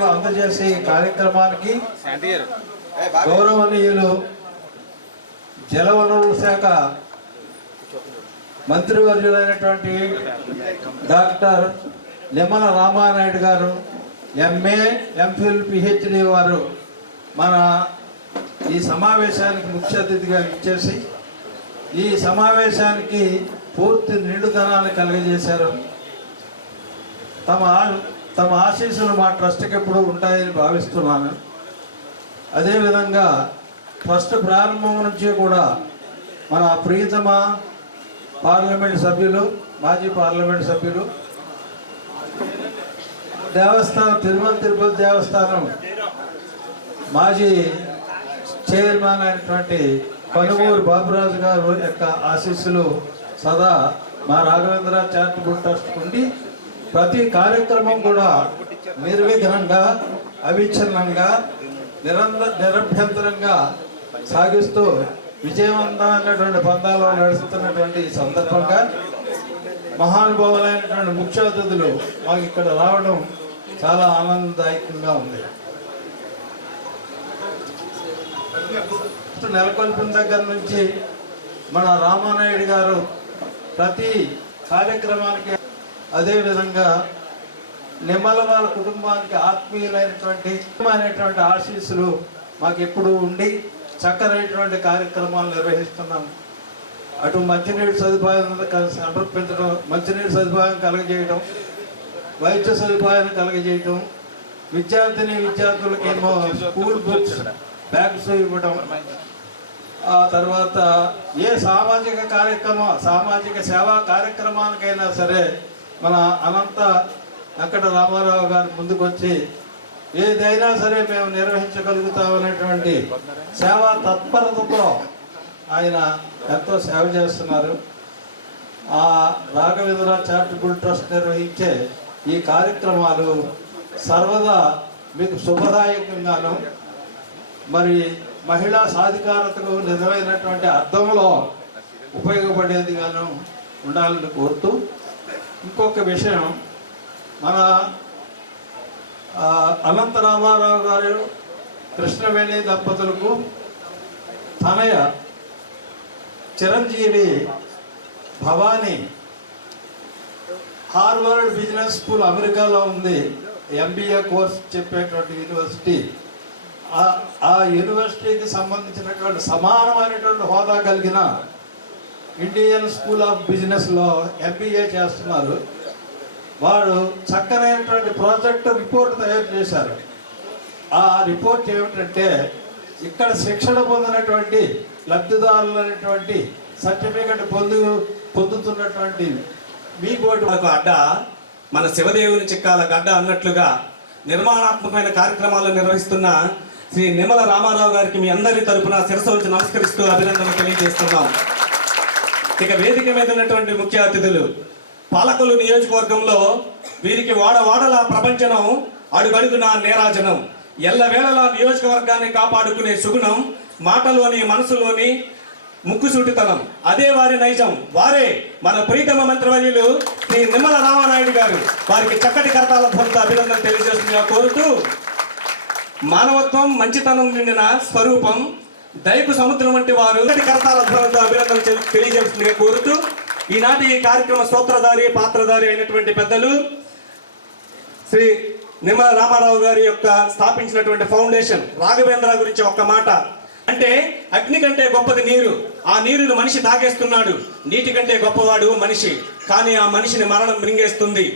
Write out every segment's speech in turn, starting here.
మీకు అందజేసే కార్యక్రమానికి గౌరవనీయులు జలవనరుల శాఖ మంత్రివర్యులైనటువంటి డాక్టర్ నిమ్మల రామానాయుడు గారు, ఎంఏ, ఎంఫిల్, పిహెచ్డి వారు మన ఈ సమావేశానికి ముఖ్య అతిథిగా ఇచ్చేసి ఈ సమావేశానికి పూర్తి నిండుదనాన్ని కలుగజేశారు. తమ ఆశీస్సులు మా ట్రస్ట్కి ఎప్పుడు ఉంటాయని భావిస్తున్నాను. అదేవిధంగా ట్రస్ట్ ప్రారంభం నుంచి కూడా మన ప్రియతమ పార్లమెంట్ సభ్యులు, మాజీ పార్లమెంట్ సభ్యులు, దేవస్థానం తిరుమల తిరుపతి దేవస్థానం మాజీ చైర్మన్ అయినటువంటి కనుమూరు బాబురాజు గారు యొక్క ఆశీస్సులు సదా మా రాఘవేంద్ర చారిటబుల్ ట్రస్ట్ ఉండి ప్రతి కార్యక్రమం కూడా నిర్విఘ్నంగా, అవిచ్ఛిన్నంగా, నిరభ్యంతరంగా సాగిస్తూ విజయవంతమైనటువంటి పందాలో నడుస్తున్నటువంటి సందర్భంగా మహానుభావులైనటువంటి ముఖ్య అతిథులు మాకు ఇక్కడ రావడం చాలా ఆనందదాయకంగా ఉంది. నెలకొల్పిన దగ్గర నుంచి మన రామానాయుడు గారు ప్రతి కార్యక్రమానికి, అదేవిధంగా నిమ్మల వాళ్ళ కుటుంబానికి ఆత్మీయులైనటువంటి ఆశీస్సులు మాకు ఎప్పుడు ఉండి చక్కనైనటువంటి కార్యక్రమాలు నిర్వహిస్తున్నాం. అటు మంచినీటి సదుపాయం సమర్పించడం, మంచినీటి సదుపాయం కలగజేయటం, వైద్య సదుపాయాన్ని కలగజేయటం, విద్యార్థులకేమో స్కూల్ బుక్స్, బ్యాగ్స్ ఇవ్వడం, ఆ తర్వాత ఏ సామాజిక సేవా కార్యక్రమానికైనా సరే మన అనంత వెంకట రామారావు గారు ముందుకు వచ్చి ఏదైనా సరే మేము నిర్వహించగలుగుతామనేటువంటి సేవా తత్పరతతో ఆయన ఎంతో సేవ చేస్తున్నారు. ఆ రాఘవేంద్ర చారిటబుల్ ట్రస్ట్ నిర్వహించే ఈ కార్యక్రమాలు సర్వదా మీకు శుభదాయకంగాను, మరి మహిళా సాధికారతకు నిజమైనటువంటి అర్థంలో ఉపయోగపడేదిగాను ఉండాలని కోరుతూ, ఇంకొక విషయం, మన అనంత రామారావు గారు కృష్ణవేణి దంపతులకు తనయ Chiranjeevi Bhavani Harvard business school అమెరికాలో ఉంది, ఎంబీఏ కోర్స్ చెప్పేటువంటి యూనివర్సిటీ. ఆ యూనివర్సిటీకి సంబంధించినటువంటి సమానమైనటువంటి హోదా కలిగిన ఇండియన్ స్కూల్ ఆఫ్ బిజినెస్లో ఎంబీఏ చేస్తున్నారు. వారు చక్కనైనటువంటి ప్రాజెక్ట్ రిపోర్ట్ తయారు చేశారు. ఆ రిపోర్ట్ ఏమిటంటే, ఇక్కడ శిక్షణ పొందినటువంటి లబ్ధిదారులైనటువంటి సర్టిఫికెట్ పొందుతున్నటువంటి మీ బోర్డు అడ్డ మన శివదేవుని చిక్కాల గడ్డ అన్నట్లుగా నిర్మాణాత్మకమైన కార్యక్రమాలు నిర్వహిస్తున్న శ్రీ నిమ్మల రామారావు గారికి మీ అందరి తరపున శిరస్సు వచ్చి నమస్కరిస్తూ అభినందనలు తెలియజేస్తున్నాం. ఇక వేదిక మీద ఉన్నటువంటి ముఖ్య అతిథులు, పాలకొల్లు నియోజకవర్గంలో వీరికి వాడవాడల ప్రపంచనం, అడుగడుగున నేరాజనం, ఎల్లవేళలా నియోజకవర్గాన్ని కాపాడుకునే సుగుణం, మాటలోని మనసులోని ముక్కుసూటితనం, అదే వారి నైజం. వారే మన ప్రీతమ మంత్రివర్యులు శ్రీ నిమ్మల రామానాయుడు గారు. వారికి చక్కటి కరతాల ధ్వనితో అభినందన తెలియజేస్తుందిగా కోరుతూ, మానవత్వం, మంచితనం నిండిన స్వరూపం, దైపు సముద్రం వంటి వారు కరతాల ధ్వనితో అభినందన తెలియజేస్తుందిగా కోరుతూ, ఈనాటి ఈ కార్యక్రమ సూత్రధారి, పాత్రధారి అయినటువంటి పెద్దలు శ్రీ నిమ్మల రామారావు గారి యొక్క స్థాపించినటువంటి ఫౌండేషన్ రాఘవేంద్ర గురించి ఒక్క మాట. అంటే అగ్ని కంటే గొప్పది నీరు, ఆ నీరును మనిషి తాగేస్తున్నాడు. నీటి కంటే గొప్పవాడు మనిషి, కానీ ఆ మనిషిని మరణం మృంగేస్తుంది.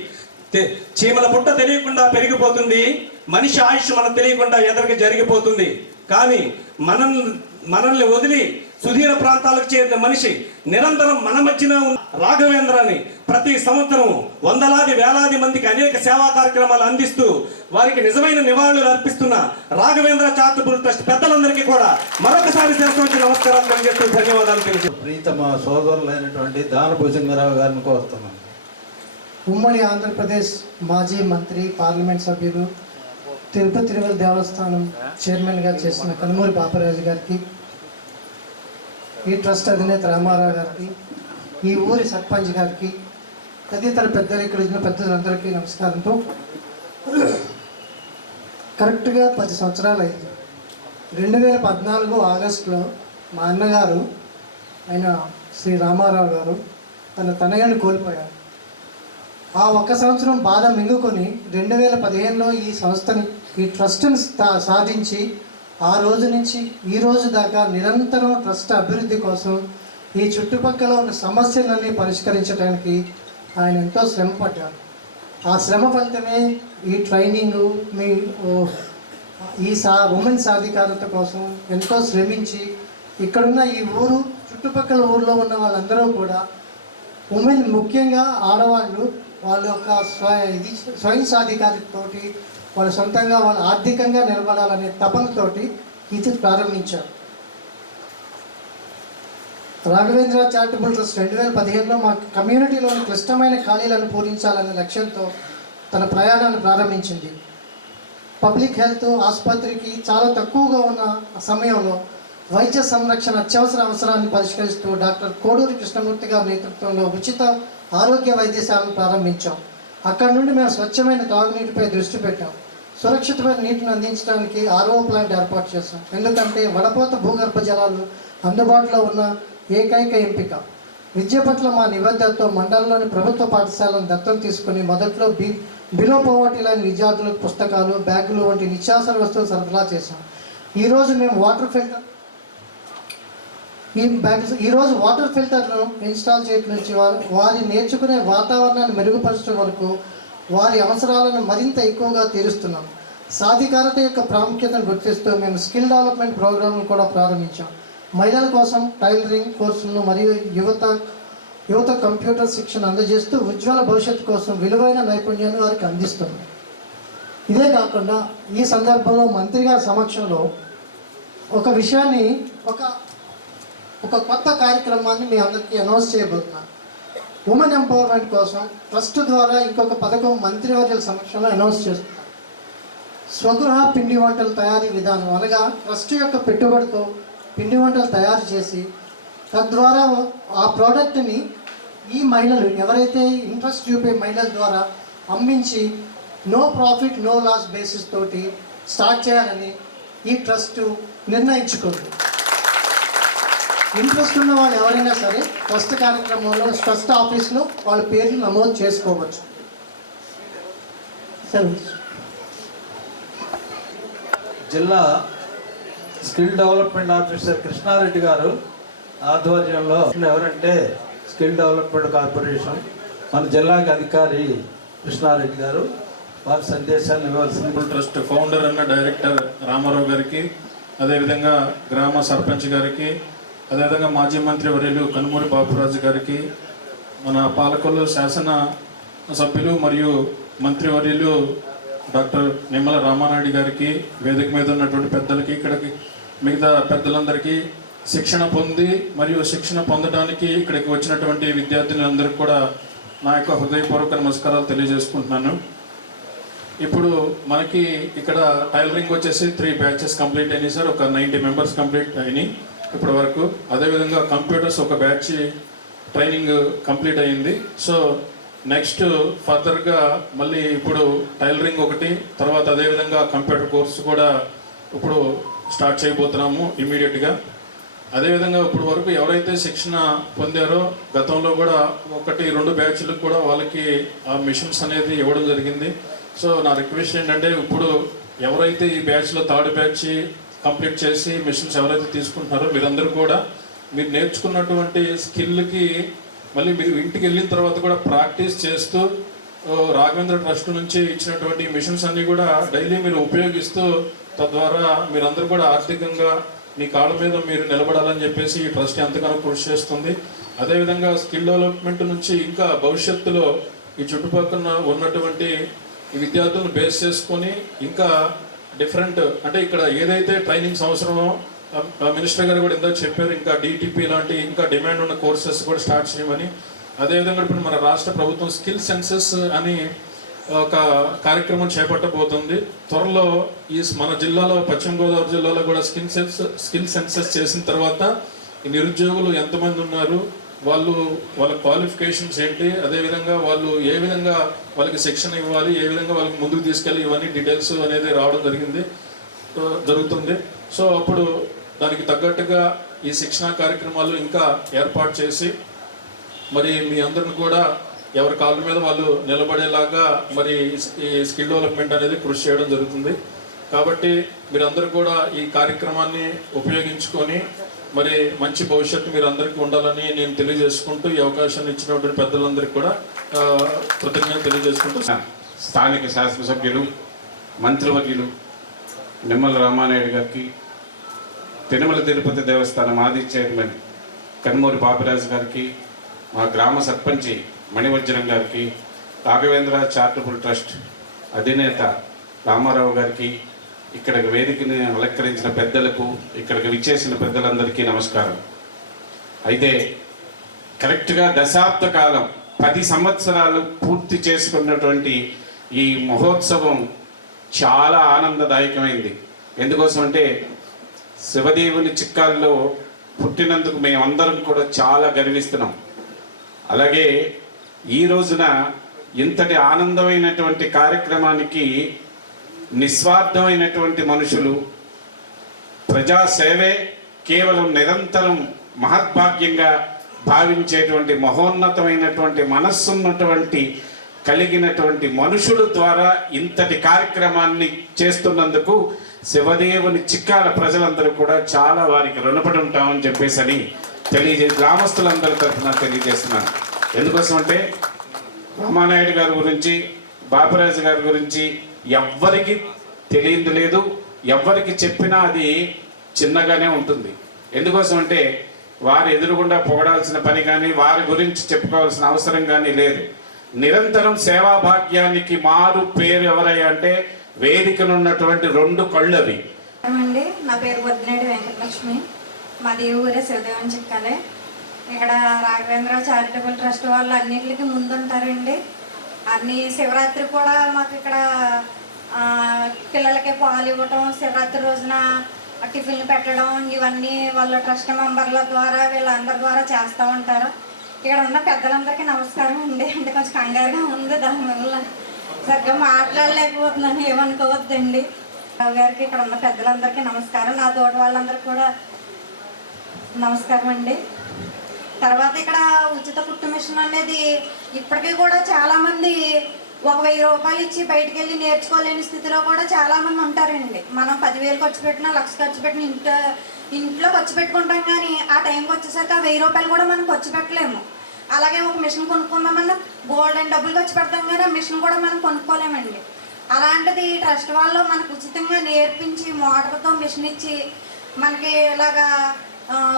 చీమల పుట్ట తెలియకుండా పెరిగిపోతుంది, మనిషి ఆయుష్ మనకు తెలియకుండా ఎదరికి జరిగిపోతుంది. కానీ మనల్ని వదిలి సుదీర ప్రాంతాలకు చేరిన మనిషి నిరంతరం మన మధ్యన రాఘవేంద్రని ప్రతి సంవత్సరం వందలాది వేలాది మందికి అనేక సేవా కార్యక్రమాలు అందిస్తూ వారికి నిజమైన నివాళులు అర్పిస్తున్న రాఘవేంద్ర చారిటబుల్ ట్రస్ట్ పెద్దలందరికీ కూడా మరొకసారి శిరస్సు నమస్కారాలు తెలియజేస్తూ ధన్యవాదాలు తెలియజేస్తాను. ప్రీతమ సోదరులైనటువంటి దానభుజంగరావు గారిని కోరుతున్నాను. ఉమ్మడి ఆంధ్రప్రదేశ్ మాజీ మంత్రి, పార్లమెంట్ సభ్యులు, తిరుపతి దేవస్థానం చైర్మన్గా చేసిన కనుమూరి బాపరాజు గారికి, ఈ ట్రస్ట్ అధినేత రామారావు గారికి, ఈ ఊరి సర్పంచ్ గారికి, తదితర పెద్దలు, ఇక్కడ వచ్చిన పెద్దలందరికీ నమస్కారంతో కరెక్ట్గా 10 సంవత్సరాలు అయింది. 2014 ఆగస్టులో మా అన్నగారు ఆయన శ్రీ రామారావు గారు తన తనయుని కోల్పోయారు. ఆ ఒక్క సంవత్సరం బాధ మింగుకొని 2015లో ఈ సంస్థని, ఈ ట్రస్ట్ని సాధించి ఆ రోజు నుంచి ఈ రోజు దాకా నిరంతరం ట్రస్ట్ అభివృద్ధి కోసం ఈ చుట్టుపక్కల ఉన్న సమస్యలన్నీ పరిష్కరించడానికి ఆయన ఎంతో శ్రమ పడ్డారు. ఆ శ్రమ ఫలితమే ఈ ట్రైనింగు, మీ ఈ ఉమెన్ సాధికారత కోసం ఎంతో శ్రమించి ఇక్కడున్న ఈ ఊరు చుట్టుపక్కల ఊర్లో ఉన్న వాళ్ళందరూ కూడా ఉమెన్, ముఖ్యంగా ఆడవాళ్ళు వాళ్ళ యొక్క స్వయం సాధికారతతోటి వాళ్ళు సొంతంగా వాళ్ళు ఆర్థికంగా నిలబడాలనే తపనతోటి ఇది ప్రారంభించారు. రాఘవేంద్ర చారిటబుల్ ట్రస్ట్ 2015లో మా కమ్యూనిటీలోని క్లిష్టమైన ఖాళీలను పూరించాలనే లక్ష్యంతో తన ప్రయాణాన్ని ప్రారంభించింది. పబ్లిక్ హెల్త్ ఆసుపత్రికి చాలా తక్కువగా ఉన్న సమయంలో వైద్య సంరక్షణ అత్యవసర అవసరాన్ని పరిష్కరిస్తూ డాక్టర్ కోడూరి కృష్ణమూర్తి గారి నేతృత్వంలో ఉచిత ఆరోగ్య వైద్యశాలను ప్రారంభించాం. అక్కడి నుండి మేము స్వచ్ఛమైన తాగునీటిపై దృష్టి పెట్టాం. సురక్షితమైన నీటిని అందించడానికి RO ప్లాంట్ ఏర్పాటు చేశాం. ఎందుకంటే వడపోత భూగర్భ జలాలు అందుబాటులో ఉన్న ఏకైక ఎంపిక. విద్య పట్ల మా నిబద్ధతతో మండలంలోని ప్రభుత్వ పాఠశాలను దత్తత తీసుకుని మొదట్లో బిలో పవర్టీ లైన్ విద్యార్థులకు పుస్తకాలు, బ్యాగులు వంటి నిత్యావసర వస్తువులు సరఫరా చేశాం. ఈరోజు మేము వాటర్ ఫిల్టర్ను ఇన్స్టాల్ చేయడం నుంచి వారి నేర్చుకునే వాతావరణాన్ని మెరుగుపరచడం వరకు వారి అవసరాలను మరింత ఎక్కువగా తీరుస్తున్నాం. సాధికారత యొక్క ప్రాముఖ్యతను గుర్తిస్తూ మేము స్కిల్ డెవలప్మెంట్ ప్రోగ్రాంను కూడా ప్రారంభించాం. మహిళల కోసం టైలరింగ్ కోర్సులను మరియు యువత కంప్యూటర్ శిక్షణ అందజేస్తూ ఉజ్వల భవిష్యత్తు కోసం విలువైన నైపుణ్యాన్ని వారికి అందిస్తున్నాం. ఇదే కాకుండా ఈ సందర్భంలో మంత్రి గారి సమక్షంలో ఒక విషయాన్ని, ఒక కొత్త కార్యక్రమాన్ని మీ అందరికీ అనౌన్స్ చేయబోతున్నాను. ఉమెన్ ఎంపవర్మెంట్ కోసం ట్రస్ట్ ద్వారా ఇంకొక పథకం మంత్రివర్యుల సమక్షంలో అనౌన్స్ చేస్తున్నాను. స్వగృహ పిండి వంటల తయారీ విధానం, అనగా ట్రస్ట్ యొక్క పెట్టుబడితో పిండి వంటలు తయారు చేసి తద్వారా ఆ ప్రోడక్ట్ని ఈ మహిళలు ఎవరైతే ఇంట్రెస్ట్ చూపే మహిళల ద్వారా అమ్మించి no profit no loss basis తోటి స్టార్ట్ చేయాలని ఈ ట్రస్ట్ నిర్ణయించుకుంది. ఇంట్రెస్ట్ ఉన్న వాళ్ళు ఎవరైనా సరే ట్రస్ట్ కార్యక్రమంలో ట్రస్ట్ ఆఫీస్లో వాళ్ళ పేర్లు నమోదు చేసుకోవచ్చు. జిల్లా స్కిల్ డెవలప్మెంట్ ఆఫీసర్ కృష్ణారెడ్డి గారు ఆధ్వర్యంలో ఎవరంటే స్కిల్ డెవలప్మెంట్ కార్పొరేషన్ మన జిల్లాకి అధికారి కృష్ణారెడ్డి గారు వారి సందేశాన్ని ఇవ్వాల్సింది. ట్రస్ట్ ఫౌండర్ అన్న డైరెక్టర్ రామారావు గారికి, అదేవిధంగా గ్రామ సర్పంచ్ గారికి, అదేవిధంగా మాజీ మంత్రి వర్యులు కనుమూరి బాపురాజు గారికి, మన పాలకొల్లు శాసన సభ్యులు మరియు మంత్రివర్యులు డాక్టర్ నిమ్మల రామానాయుడు గారికి, వేదిక మీద ఉన్నటువంటి పెద్దలకి, ఇక్కడికి మిగతా పెద్దలందరికీ, శిక్షణ పొంది మరియు శిక్షణ పొందడానికి ఇక్కడికి వచ్చినటువంటి విద్యార్థులందరికీ కూడా నా యొక్క హృదయపూర్వక నమస్కారాలు తెలియజేసుకుంటున్నాను. ఇప్పుడు మనకి ఇక్కడ టైలరింగ్ వచ్చేసి 3 బ్యాచెస్ కంప్లీట్ అయినాయి సార్. ఒక 90 మెంబర్స్ కంప్లీట్ అయినాయి ఇప్పటి వరకు. అదేవిధంగా కంప్యూటర్స్ ఒక బ్యాచ్ ట్రైనింగ్ కంప్లీట్ అయింది. సో నెక్స్ట్ ఫర్దర్గా మళ్ళీ ఇప్పుడు టైలరింగ్ ఒకటి, తర్వాత అదేవిధంగా కంప్యూటర్ కోర్సు కూడా ఇప్పుడు స్టార్ట్ చేయబోతున్నాము ఇమీడియట్గా. అదేవిధంగా ఇప్పుడు వరకు ఎవరైతే శిక్షణ పొందారో గతంలో కూడా 1-2 బ్యాచ్లకు కూడా వాళ్ళకి ఆ మిషన్స్ అనేది ఇవ్వడం జరిగింది. సో నా రిక్వెస్ట్ ఏంటంటే ఇప్పుడు ఎవరైతే ఈ బ్యాచ్లో 3rd బ్యాచ్ కంప్లీట్ చేసి మిషన్స్ ఎవరైతే తీసుకుంటున్నారో మీరందరూ కూడా మీరు నేర్చుకున్నటువంటి స్కిల్కి మళ్ళీ మీరు ఇంటికి వెళ్ళిన తర్వాత కూడా ప్రాక్టీస్ చేస్తూ రాఘవేంద్ర ట్రస్ట్ నుంచి ఇచ్చినటువంటి మిషన్స్ అన్నీ కూడా డైలీ మీరు ఉపయోగిస్తూ తద్వారా మీరందరూ కూడా ఆర్థికంగా మీ కాళ్ళ మీద మీరు నిలబడాలని చెప్పేసి ఈ ట్రస్ట్ ఎంతగానో కృషి చేస్తుంది. అదేవిధంగా స్కిల్ డెవలప్మెంట్ నుంచి ఇంకా భవిష్యత్తులో ఈ చుట్టుపక్కల ఉన్నటువంటి ఈ విద్యార్థులను బేస్ చేసుకొని ఇంకా డిఫరెంట్, అంటే ఇక్కడ ఏదైతే ట్రైనింగ్స్ అవసరమో మినిస్టర్ గారు కూడా ఇందాక చెప్పారు, ఇంకా DTP లాంటి ఇంకా డిమాండ్ ఉన్న కోర్సెస్ కూడా స్టార్ట్ చేయమని. అదేవిధంగా ఇప్పుడు మన రాష్ట్ర ప్రభుత్వం స్కిల్ సెన్సెస్ అని ఒక కార్యక్రమం చేపట్టబోతుంది త్వరలో. ఈ మన జిల్లాలో, పశ్చిమ గోదావరి జిల్లాలో కూడా స్కిల్ సెన్సెస్ చేసిన తర్వాత ఈ నిరుద్యోగులు ఎంతమంది ఉన్నారు, వాళ్ళ క్వాలిఫికేషన్స్ ఏంటి, అదేవిధంగా వాళ్ళు ఏ విధంగా వాళ్ళకి శిక్షణ ఇవ్వాలి, ఏ విధంగా వాళ్ళకి ముందుకు తీసుకెళ్ళి ఇవన్నీ డీటెయిల్స్ అనేది రావడం జరుగుతుంది. సో అప్పుడు దానికి తగ్గట్టుగా ఈ శిక్షణా కార్యక్రమాలు ఇంకా ఏర్పాటు చేసి మరి మీ అందరిని కూడా ఎవరి కాళ్ళ మీద వాళ్ళు నిలబడేలాగా మరి ఈ స్కిల్ డెవలప్మెంట్ అనేది కృషి చేయడం జరుగుతుంది. కాబట్టి మీరందరూ కూడా ఈ కార్యక్రమాన్ని ఉపయోగించుకొని మరి మంచి భవిష్యత్తు మీరు అందరికీ ఉండాలని నేను తెలియజేసుకుంటూ ఈ అవకాశాన్ని ఇచ్చినటువంటి పెద్దలందరికీ కూడా కృతజ్ఞత తెలియజేసుకుంటూ స్థానిక శాసనసభ్యులు మంత్రివర్యులు నిమ్మల రామానాయుడు గారికి, తిరుమల తిరుపతి దేవస్థానం మాజీ చైర్మన్ కనుమూరి బాపిరాజు గారికి, మా గ్రామ సర్పంచి మణివజ్రం గారికి, రాఘవేంద్ర చారిటబుల్ ట్రస్ట్ అధినేత రామారావు గారికి, ఇక్కడికి వేదికని అలంకరించిన పెద్దలకు, ఇక్కడికి విచ్చేసిన పెద్దలందరికీ నమస్కారం. అయితే కరెక్ట్గా దశాబ్ద కాలం 10 సంవత్సరాలు పూర్తి చేసుకున్నటువంటి ఈ మహోత్సవం చాలా ఆనందదాయకమైంది. ఎందుకోసం అంటే శివదేవుని చిక్కాల్లో పుట్టినందుకు మేమందరం కూడా చాలా గర్విస్తున్నాం. అలాగే ఈ రోజున ఇంతటి ఆనందమైనటువంటి కార్యక్రమానికి నిస్వార్థమైనటువంటి మనుషులు, ప్రజాసేవే కేవలం నిరంతరం మహద్భాగ్యంగా భావించేటువంటి మహోన్నతమైనటువంటి మనస్సున్నటువంటి కలిగినటువంటి మనుషుల ద్వారా ఇంతటి కార్యక్రమాన్ని చేస్తున్నందుకు శివదేవుని చిక్కాల ప్రజలందరూ కూడా చాలా వారికి రుణపడి ఉంటామని చెప్పేసి గ్రామస్తులందరి తరఫున తెలియజేస్తున్నాను. ఎందుకోసం అంటే రామానాయుడు గారి గురించి, బాపిరాజు గారి గురించి ఎవ్వరికి తెలియదు లేదు, ఎవ్వరికి చెప్పినా అది చిన్నగానే ఉంటుంది. ఎందుకోసం అంటే వారి ఎదురుగుండా పొగడాల్సిన పని కానీ వారి గురించి చెప్పుకోవాల్సిన అవసరం కానీ లేదు. నిరంతరం సేవాభాగ్యానికి మారు పేరు ఎవరయ్యా అంటే వేదికనున్నటువంటి 2 కళ్ళు అవి. అండి, నా పేరు వద్దినేడి వెంకటలక్ష్మి, మాది ఊరే శివదేవన్ చిక్కాలే. ఇక్కడ రాఘవేంద్ర చారిటబుల్ ట్రస్ట్ వాళ్ళు అన్నింటికి ముందుంటారండి. అన్ని శివరాత్రి కూడా మాకు ఇక్కడ పిల్లలకి పాలు ఇవ్వటం, శివరాత్రి రోజున టిఫిన్లు పెట్టడం, ఇవన్నీ వాళ్ళ ట్రస్ట్ మెంబర్ల ద్వారా వీళ్ళందరి ద్వారా చేస్తూ ఉంటారు. ఇక్కడ ఉన్న పెద్దలందరికీ నమస్కారం అండి. అంటే కొంచెం కంగారుగా ఉంది, దానివల్ల సరిగ్గా మాట్లాడలేకపోతున్నాను, ఏమనుకోవద్దండి. రావు గారికి, ఇక్కడ ఉన్న పెద్దలందరికీ నమస్కారం. నా తోటి వాళ్ళందరికీ కూడా నమస్కారం అండి. తర్వాత ఇక్కడ ఉచిత కుట్టు మిషన్ అనేది ఇప్పటికీ కూడా చాలామంది 1000 రూపాయలు ఇచ్చి బయటికి వెళ్ళి నేర్చుకోలేని స్థితిలో కూడా చాలామంది ఉంటారండి. మనం 10,000 ఖర్చు పెట్టినా, 1,00,000 ఖర్చు పెట్టిన ఇంట్లో ఖర్చు పెట్టుకుంటాం, కానీ ఆ టైంకి వచ్చేసరికి 1000 రూపాయలు కూడా మనం ఖర్చు పెట్టలేము. అలాగే ఒక మిషన్ కొనుక్కుందామన్నా గోల్డ్ అండ్ డబ్బులు ఖర్చు పెడతాం, కానీ ఆ మిషన్ కూడా మనం కొనుక్కోలేమండి. అలాంటిది ట్రస్ట్ వాళ్ళు మనకు ఉచితంగా నేర్పించి మోటార్తో మిషన్ ఇచ్చి మనకి ఇలాగా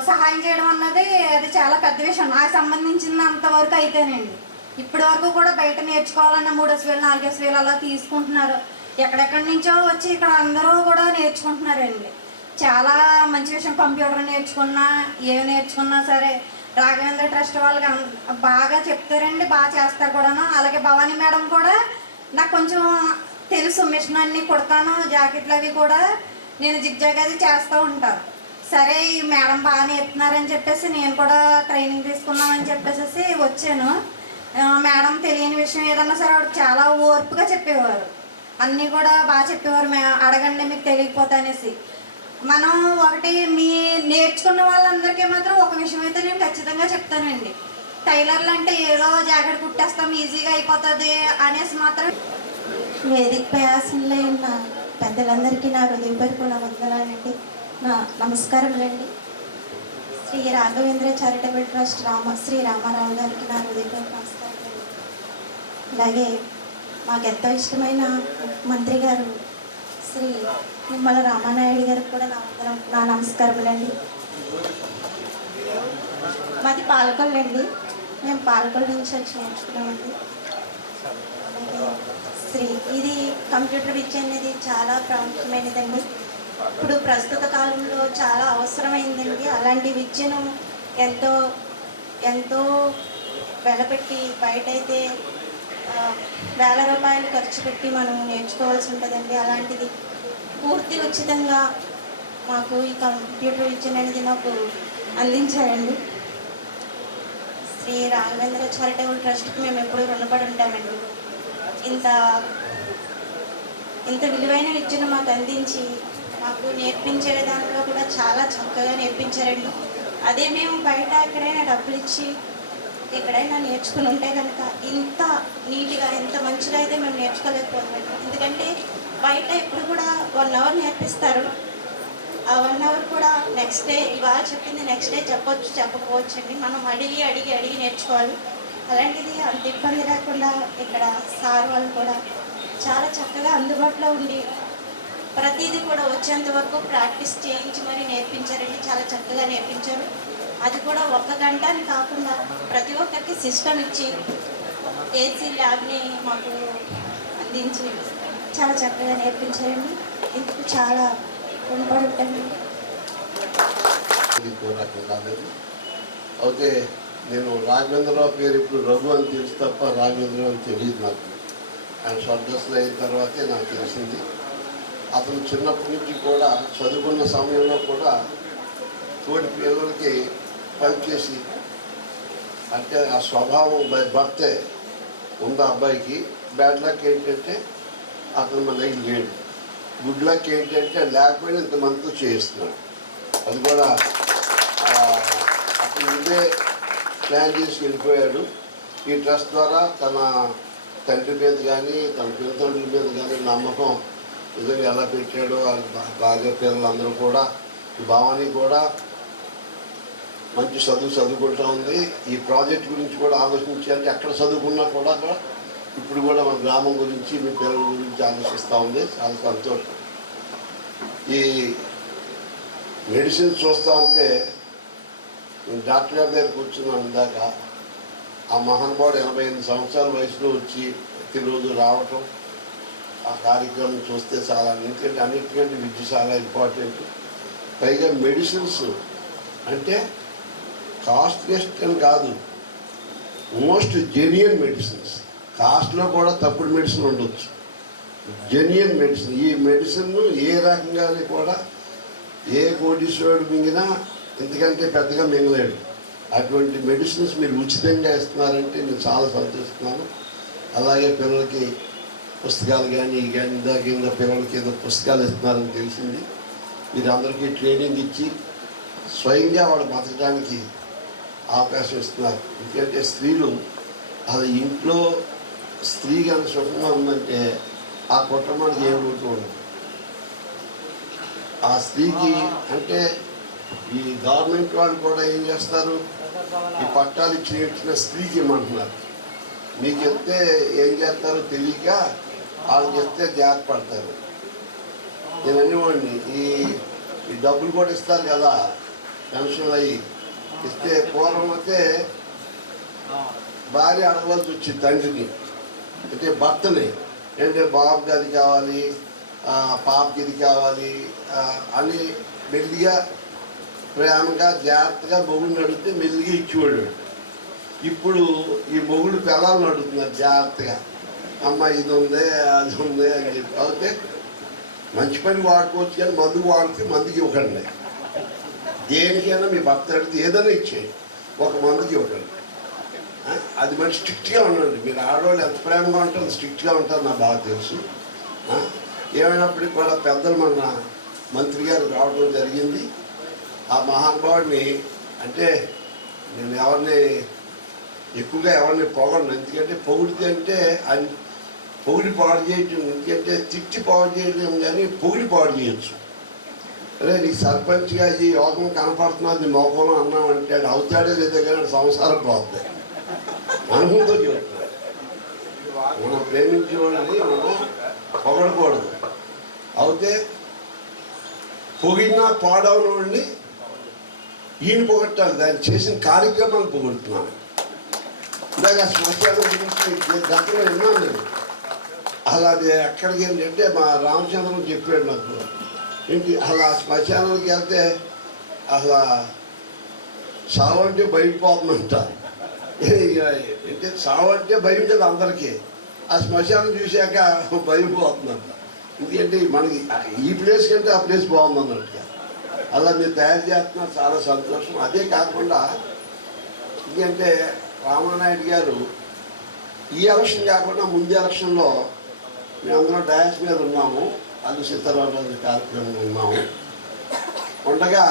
సహాయం చేయడం అన్నది అది చాలా పెద్ద విషయం. నాకు సంబంధించినంతవరకు అయితేనండి. ఇప్పటి వరకు కూడా బయట నేర్చుకోవాలన్న 3,000, 4,000 అలా తీసుకుంటున్నారు. ఎక్కడెక్కడి నుంచో వచ్చి ఇక్కడ అందరూ కూడా నేర్చుకుంటున్నారండి. చాలా మంచి విషయం. కంప్యూటర్ నేర్చుకున్నా, ఏమి నేర్చుకున్నా సరే రాఘవేంద్ర ట్రస్ట్ వాళ్ళకి బాగా చెప్తారండి, బాగా చేస్తారు కూడాను. అలాగే భవానీ మేడం కూడా నాకు కొంచెం తెలుసు, మిషన్ అన్నీ కుడతాను, జాకెట్లు అవి కూడా నేను జిగ్జాగ్ అది చేస్తూ ఉంటాను. సరే ఈ మేడం బాగా నేర్పుతున్నారని చెప్పేసి నేను కూడా ట్రైనింగ్ తీసుకున్నామని చెప్పేసి వచ్చాను. మేడం తెలియని విషయం ఏదన్నా సరే ఆవిడ చాలా ఓర్పుగా చెప్పేవారు, అన్నీ కూడా బాగా చెప్పేవారు. అడగండి మీకు తెలియకపోతే అనేసి. మనం ఒకటి నేర్చుకున్న వాళ్ళందరికీ మాత్రం ఒక విషయం అయితే నేను ఖచ్చితంగా చెప్తానండి. టైలర్లు అంటే ఏదో జాకెట్ కుట్టేస్తాం, ఈజీగా అయిపోతుంది అనేసి మాత్రం. వేదికపై ఆసనలో ఉన్న పెద్దలందరికీ నా హృదయపూర్వక వందనాలండి, నా నమస్కారములండి. శ్రీ రాఘవేంద్ర చారిటబుల్ ట్రస్ట్ శ్రీ రామారావు గారికి నా హృదయపూర్వక నమస్కారాలండి. అలాగే మాకెంతో ఇష్టమైన మంత్రి గారు శ్రీ నిమ్మల రామానాయుడు గారికి కూడా నా నమస్కారములండి. మాది పాలకొల్లు అండి, మేము పాలకొల్లు నుంచి వచ్చి నేర్చుకున్నామండి. ఇది కంప్యూటర్ విద్య అనేది చాలా ప్రాముఖ్యమైనదండి. ఇప్పుడు ప్రస్తుత కాలంలో చాలా అవసరమైందండి. అలాంటి విద్యను ఎంతో ఎంతో వెలపెట్టి బయటైతే వేల రూపాయలు ఖర్చు పెట్టి మనం నేర్చుకోవాల్సి ఉంటుందండి. అలాంటిది పూర్తి ఉచితంగా మాకు ఈ కంప్యూటర్ విద్య అనేది మాకు అందించారండి. శ్రీ రాఘవేంద్ర చారిటబుల్ ట్రస్ట్కి మేము ఎప్పుడూ రుణపడి ఉంటామండి. ఇంత విలువైన విద్యను మాకు అందించి మాకు నేర్పించే విధానంలో కూడా చాలా చక్కగా నేర్పించారండి. అదే మేము బయట ఎక్కడైనా డబ్బులు ఇచ్చి ఎక్కడైనా నేర్చుకుని ఉంటే కనుక ఇంత నీట్గా ఇంత మంచిగా అయితే మేము నేర్చుకోలేకపోతున్నాం. ఎందుకంటే బయట ఇప్పుడు కూడా 1 అవర్ నేర్పిస్తారు. ఆ 1 అవర్ కూడా నెక్స్ట్ డే ఇవాళ చెప్పింది నెక్స్ట్ డే చెప్పకపోవచ్చు అండి. మనం అడిగి నేర్చుకోవాలి. అలాంటిది అంత ఇబ్బంది లేకుండా ఇక్కడ సార్ వాళ్ళు కూడా చాలా చక్కగా అందుబాటులో ఉండి ప్రతిదీ కూడా వచ్చేంత వరకు ప్రాక్టీస్ చేయించి మరి నేర్పించారండి. చాలా చక్కగా నేర్పించారు. అది కూడా 1 గంట అని కాకుండా ప్రతి ఒక్కరికి సిస్టమ్ ఇచ్చి ఏసీ ల్యాబ్ని మాకు అందించి చాలా చక్కగా నేర్పించారండి. ఇందుకు చాలా రుణపడి ఉంటాను. అయితే నేను రాఘవేంద్రరావు పేరు ఇప్పుడు రఘు అని తెలుసు తప్ప రాఘవేంద్రరావు అని తెలియదు నాకు. ఆయన స్వర్గస్థులు అయిన తర్వాతే నాకు తెలిసింది. అతను చిన్నప్పటి నుంచి కూడా చదువుకున్న సమయంలో కూడా తోటి పిల్లలకి పనిచేసి, అంటే ఆ స్వభావం భర్తే ఉంది అబ్బాయికి. బ్యాడ్ లక్ ఏంటంటే అతను మన దగ్గర లేడు. గుడ్ లక్ ఏంటంటే లేకపోయినా ఇంతమందితో చేయిస్తున్నాడు. అది కూడా అతను ముందే ప్లాన్ చేసి వెళ్ళిపోయాడు. ఈ ట్రస్ట్ ద్వారా తన తండ్రి మీద కానీ తన పిల్లతండ్రుల మీద కానీ నమ్మకం నిజంగా ఎలా పెట్టాడో భార్య పిల్లలందరూ కూడా, ఈ భావాన్ని కూడా మంచి చదువుకుంటూ ఉంది. ఈ ప్రాజెక్ట్ గురించి కూడా ఆలోచించి, అంటే ఎక్కడ చదువుకున్నా కూడా ఇప్పుడు కూడా మన గ్రామం గురించి మీ పిల్లల గురించి ఆలోచిస్తూ ఉంది. చాలా సంతోషం. ఈ మెడిసిన్ చూస్తూ ఉంటే నేను డాక్టర్ గారి దగ్గర కూర్చున్నాను ఇందాక. ఆ మహానుభావుడు 88 సంవత్సరాల వయసులో వచ్చి ప్రతిరోజు రావటం, ఆ కార్యక్రమం చూస్తే చాలా, ఎందుకంటే అన్నిటికంటే విద్య చాలా ఇంపార్టెంట్. పైగా మెడిసిన్స్ అంటే కాస్ట్లెస్ట్ అని కాదు, మోస్ట్ జెన్యున్ మెడిసిన్స్. కాస్ట్లో కూడా తప్పుడు మెడిసిన్ ఉండొచ్చు, జెన్యున్ మెడిసిన్. ఈ మెడిసిన్ ఏ రకంగానే కూడా ఏ కోటీశ్వరుడు మింగినా ఎందుకంటే పెద్దగా మింగలేడు. అటువంటి మెడిసిన్స్ మీరు ఉచితంగా ఇస్తున్నారంటే నేను చాలా సంతోషిస్తున్నాను. అలాగే పిల్లలకి పుస్తకాలు కానీ ఇందాక పిల్లలకి ఏదో పుస్తకాలు ఇస్తున్నారని తెలిసింది. మీరు అందరికీ ట్రైనింగ్ ఇచ్చి స్వయంగా వాళ్ళు బతకడానికి అవకాశం ఇస్తున్నారు. ఎందుకంటే స్త్రీలు అది ఇంట్లో స్త్రీ కానీ సుఖంగా ఉందంటే ఆ కుటుంబానికి ఏం లోటు ఉండదు. ఆ స్త్రీకి అంటే ఈ గవర్నమెంట్ వాళ్ళు కూడా ఏం చేస్తారు, ఈ పట్టాలు ఇచ్చిన స్త్రీకి ఇమ్మంటున్నారు. మీకు చెప్తే ఏం చేస్తారో తెలియక వాళ్ళకి చెప్తే జాగ్రత్త పడతారు. నేను అనేవాడిని ఈ డబ్బులు కూడా ఇస్తారు కదా పెన్షన్ అయ్యి ఇస్తే, పూర్వం అయితే భార్య అడగవలసి వచ్చింది తండ్రిని, అంటే భర్తని, అంటే బాబుకి అది కావాలి, పాపకి ఇది కావాలి అని మెల్లిగా ప్రేమగా జాగ్రత్తగా మొగుడిని అడిగితే మెల్లిగా ఇచ్చేవాడు. ఇప్పుడు ఈ మొగుడు పిల్లల్ని అడుగుతున్నారు జాగ్రత్తగా, అమ్మ ఇది ఉంది అది ఉంది అని చెప్పి. అయితే మంచి పని వాడుకోవచ్చు కానీ మందుకు వాడితే మందుకి ఇవ్వకండి. దేనికైనా మీ భర్త అడిగితే ఏదైనా ఇచ్చేయండి, ఒక మందుకి ఇవ్వకండి. అది మరి స్ట్రిక్ట్గా ఉండండి. మీరు ఆడవాళ్ళు ఎంత ప్రేమగా ఉంటారో స్ట్రిక్ట్గా ఉంటారు, నాకు బాగా తెలుసు. ఏమైనప్పటికీ కూడా పెద్దలు మన మంత్రి గారు రావడం జరిగింది. ఆ మహానుభావుడిని అంటే నేను ఎక్కువగా ఎవరిని పొగడను, ఎందుకంటే పొగిడితే అంటే పొగిడి పాడు చేయటం, ఎందుకంటే తిట్టి పాడు చేయడం కానీ పొగిడి పాడు చేయొచ్చు. అదే నీకు సర్పంచ్గా ఈ యోగం కనపడుతున్నది మోకంలో అన్నామంటే అది అవుతాడే లేదో కానీ సంసారం పోతుంది అనుభవంతో చెబుతున్నాడు. మనం ప్రేమించే వాళ్ళని మనం పొగడకూడదు. అయితే పొగిడినా పాడవని వాడిని ఈయన పొగట్టాలి, దాన్ని చేసిన కార్యక్రమాలు పొగుడుతున్నాను. ఇందాక శ్మశానం గురించి గతంలో విన్నాను నేను. అలా ఎక్కడికి ఏంటంటే మా రామచంద్రం చెప్పాడు నాకు, ఏంటి అలా శ్మశానానికి వెళ్తే అసలు సావు అంటే బయటపోతుందంట. అంటే సావు అంటే భయం కదా అందరికీ, ఆ శ్మశానం చూశాక భయం పోతుందంట. ఎందుకంటే మనకి ఈ ప్లేస్ కంటే ఆ ప్లేస్ బాగుంది అన్నట్టుగా అలా మీరు తయారు చేస్తున్నారు, చాలా సంతోషం. అదే కాకుండా ఎందుకంటే రామానాయుడు గారు ఈ ఎలక్షన్ కాకుండా ముందు ఎలక్షన్లో మేమందరం డ్యాన్స్ మీద ఉన్నాము, అల్లు సీతారామరాజు కార్యక్రమంలో ఉన్నాము. ఉండగా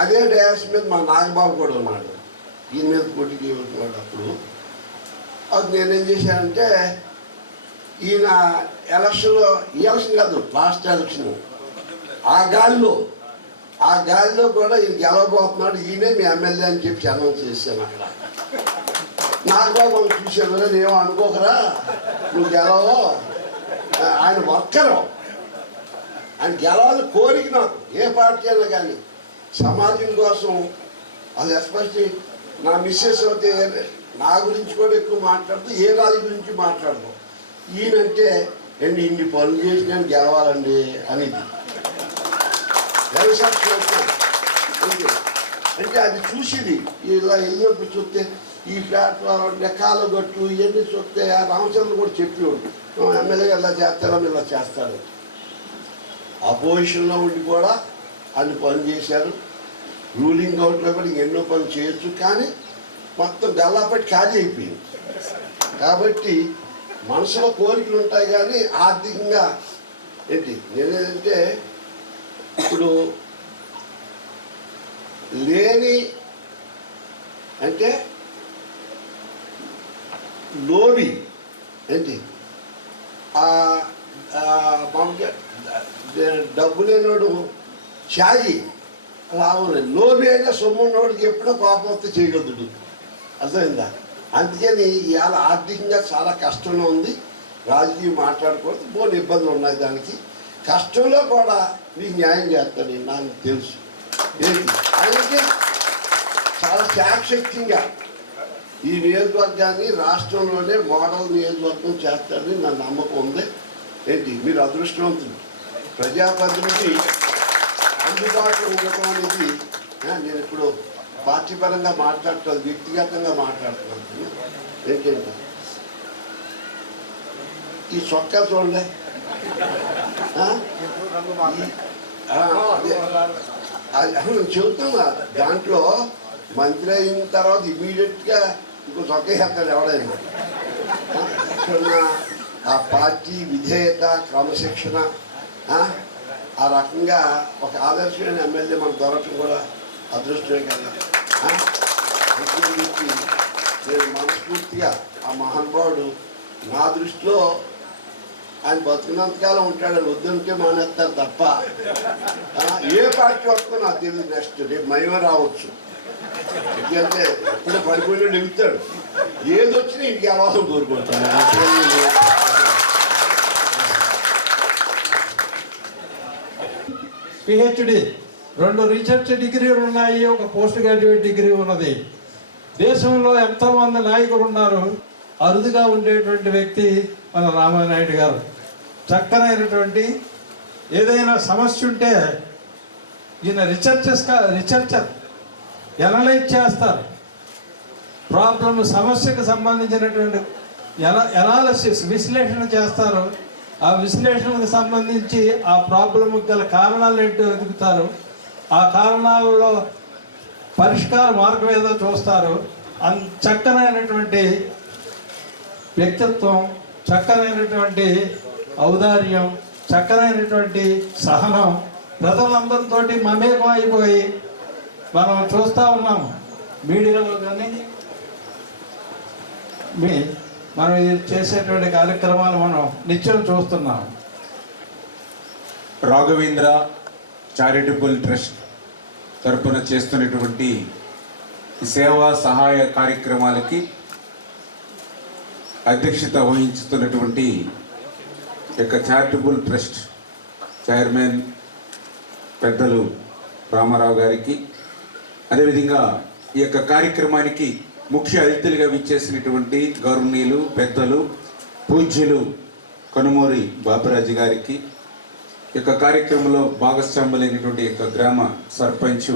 అదే డ్యాన్స్ మీద మా నాగబాబు కూడా ఉన్నాడు, ఈయన మీద పోటీకి ఉన్నాడు. అప్పుడు అది నేనేం చేశానంటే, ఈయన ఎలక్షన్లో, ఈ ఎలక్షన్ కాదు లాస్ట్ ఎలక్షన్, ఆ గాలిలో కూడా ఈయన గెలవబోతున్నాడు, ఈయనే మీ ఎమ్మెల్యే అని చెప్పి అనౌన్స్ చేశాను. అక్కడ నాగబాబు చూశాను, నేనేమో అనుకోకరా, నువ్వు గెలవో, ఆయన వర్కరు, ఆయన గెలవాలి కోరిక నాకు, ఏ పార్టీ అయినా కానీ సమాజం కోసం. అది ఎస్పెషల్లీ నా మిస్సెస్ అయితే నా గురించి కూడా ఎక్కువ మాట్లాడుతూ ఏ రాజు గురించి మాట్లాడదు. ఈయనంటే ఏంటి ఇన్ని పనులు చేసి నేను గెలవాలండి అనేది అంటే అది చూసేది. ఇలా వెళ్ళినప్పుడు చూస్తే ఈ ప్లాట్ఫామ్ లెక్కాల గట్టు ఇవన్నీ చూస్తే ఆ రామచంద్ర కూడా చెప్పేవాడు, ఎమ్మెల్యే ఇలా చేస్తారని ఇలా చేస్తాడు. అపోజిషన్లో ఉండి కూడా అన్ని పనులు చేశారు. రూలింగ్ అవుట్లో కూడా ఎన్నో పనులు చేయొచ్చు, కానీ మొత్తం గల్లాపట్టి ఖాళీ అయిపోయింది. కాబట్టి మనసులో కోరికలు ఉంటాయి కానీ ఆర్థికంగా ఏంటి నేనేదంటే ఇప్పుడు లేని అంటే లోబి ఏంటి మామూలుగా డబ్బు లేనివాడు ఛాయి లాభం, లోబి అయినా సొమ్మున్నోడికి ఎప్పుడో కోపం వస్తే చేయగలుగుతాడు. అర్థమైందా? అందుకని ఇవాళ ఆర్థికంగా చాలా కష్టంలో ఉంది. రాజకీయం మాట్లాడకూడదు, బోని ఇబ్బందులు ఉన్నాయి. దానికి కష్టంలో కూడా మీకు న్యాయం చేస్తాడు నాకు తెలుసు. ఏంటి ఆయనకి చాలా శాఖశక్తిగా ఈ నియోజకవర్గాన్ని రాష్ట్రంలోనే మోడల్ నియోజకవర్గం చేస్తాడని నా నమ్మకం ఉంది. ఏంటి మీరు అదృష్టవంతులు. ప్రజాప్రతినిధి అందుబాటులో ఉండటం అనేది నేను ఇప్పుడు పార్టీ పరంగా మాట్లాడుతాను, వ్యక్తిగతంగా మాట్లాడుతున్నాను. ఏంటంటే ఈ చొక్కా చూడండి, నేను చెబుతున్నా. దాంట్లో మంత్రి అయిన తర్వాత ఇమీడియట్గా ఇంకో చొక్కా వేస్తాడు ఎవడైనా. ఆ పార్టీ విధేయత, క్రమశిక్షణ, ఆ రకంగా ఒక ఆదర్శమైన ఎమ్మెల్యే మనకు దొరకడం కూడా అదృష్టమే కదా. చెప్పి నేను మనస్ఫూర్తిగా ఆ మహానుభావుడు నా దృష్టిలో ఆయన బతుకున్నంతకాలం ఉంటాడని, వద్దుంటే మానేస్తారు తప్ప ఏ పార్టీ వస్తుందో నాకు తెలియదు. నెక్స్ట్ రేపు మయమే రావచ్చు, ఎందుకంటే ఇప్పుడే పడిపోయిన నిలుపుతాడు. ఏది వచ్చినా ఇంటికి అవాసం కోరుకుంటాను. పిహెచ్డి 2 రీసెర్చ్ డిగ్రీలు ఉన్నాయి, ఒక పోస్ట్ గ్రాడ్యుయేట్ డిగ్రీ ఉన్నది. దేశంలో ఎంతోమంది నాయకులు ఉన్నారు, అరుదుగా ఉండేటువంటి వ్యక్తి మన రామానాయుడు గారు. చక్కనైనటువంటి ఏదైనా సమస్య ఉంటే ఈయన రీసెర్చర్ ఎనలైజ్ చేస్తారు. ప్రాబ్లం సమస్యకు సంబంధించినటువంటి ఎనాలిసిస్ విశ్లేషణ చేస్తారు. ఆ విశ్లేషణకు సంబంధించి ఆ ప్రాబ్లంకి గల కారణాలు ఏంటో వెతుకుతారు. ఆ కారణాలలో పరిష్కార మార్గం ఏదో చూస్తారు. చక్కనైనటువంటి వ్యక్తిత్వం, చక్కనైనటువంటి ఔదార్యం, చక్కనైనటువంటి సహనం, ప్రజలందరితో మమేకం అయిపోయి మనం చూస్తూ ఉన్నాము మీడియాలో కానీ మనం చేసేటువంటి కార్యక్రమాలు మనం నిత్యం చూస్తున్నాం. రాఘవేంద్ర చారిటబుల్ ట్రస్ట్ తరపున చేస్తున్నటువంటి సేవా సహాయ కార్యక్రమాలకి అధ్యక్షత వహించుతున్నటువంటి యొక్క చారిటబుల్ ట్రస్ట్ చైర్మన్ పెద్దలు రామారావు గారికి, అదేవిధంగా ఈ యొక్క కార్యక్రమానికి ముఖ్య అతిథులుగా విచ్చేసినటువంటి గౌరవనీయులు పెద్దలు పూజ్యులు కనుమూరి బాపరాజు గారికి, ఈ యొక్క కార్యక్రమంలో భాగస్వాములైనటువంటి యొక్క గ్రామ సర్పంచ్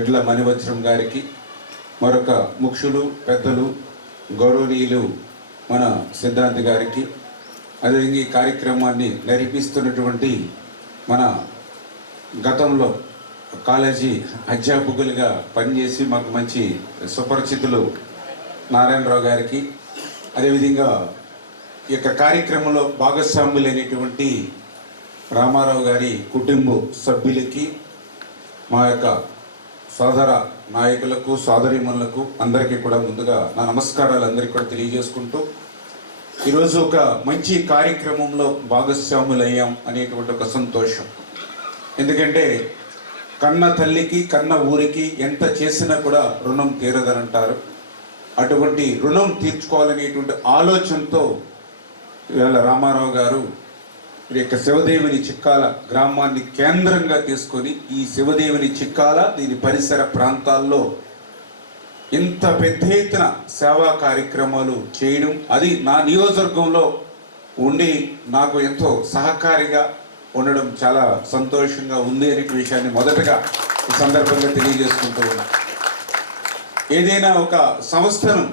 ఎడ్ల మణివజ్రం గారికి, మరొక ముఖ్యులు పెద్దలు గౌరవనీయులు మన సిద్ధాంత్ గారికి, అదేవిధంగా ఈ కార్యక్రమాన్ని నడిపిస్తున్నటువంటి మన గతంలో కాలేజీ అధ్యాపకులుగా పనిచేసి మాకు మంచి సుపరిచితులు నారాయణరావు గారికి, అదేవిధంగా ఈ యొక్క కార్యక్రమంలో భాగస్వాములైనటువంటి రామారావు గారి కుటుంబ సభ్యులకి, మా యొక్క సోదర నాయకులకు, సోదరీమణులకు అందరికీ కూడా ముందుగా నా నమస్కారాలు అందరికీ కూడా తెలియజేసుకుంటూ, ఈరోజు ఒక మంచి కార్యక్రమంలో భాగస్వాములయ్యాం అనేటువంటి ఒక సంతోషం. ఎందుకంటే కన్న తల్లికి కన్న ఊరికి ఎంత చేసినా కూడా రుణం తీరదనంటారు. అటువంటి రుణం తీర్చుకోవాలనేటువంటి ఆలోచనతో ఇవాళ రామారావు గారు ఈ యొక్క శివదేవిని చిక్కాల గ్రామాన్ని కేంద్రంగా తీసుకొని ఈ శివదేవిని చిక్కాల దీని పరిసర ప్రాంతాల్లో ఇంత పెద్ద ఎత్తున సేవా కార్యక్రమాలు చేయడం, అది నా నియోజకవర్గంలో ఉండి నాకు ఎంతో సహకారిగా ఉండడం చాలా సంతోషంగా ఉంది అనే విషయాన్ని మొదటగా ఈ సందర్భంగా తెలియజేసుకుంటూ ఉన్నా. ఏదైనా ఒక సంస్థను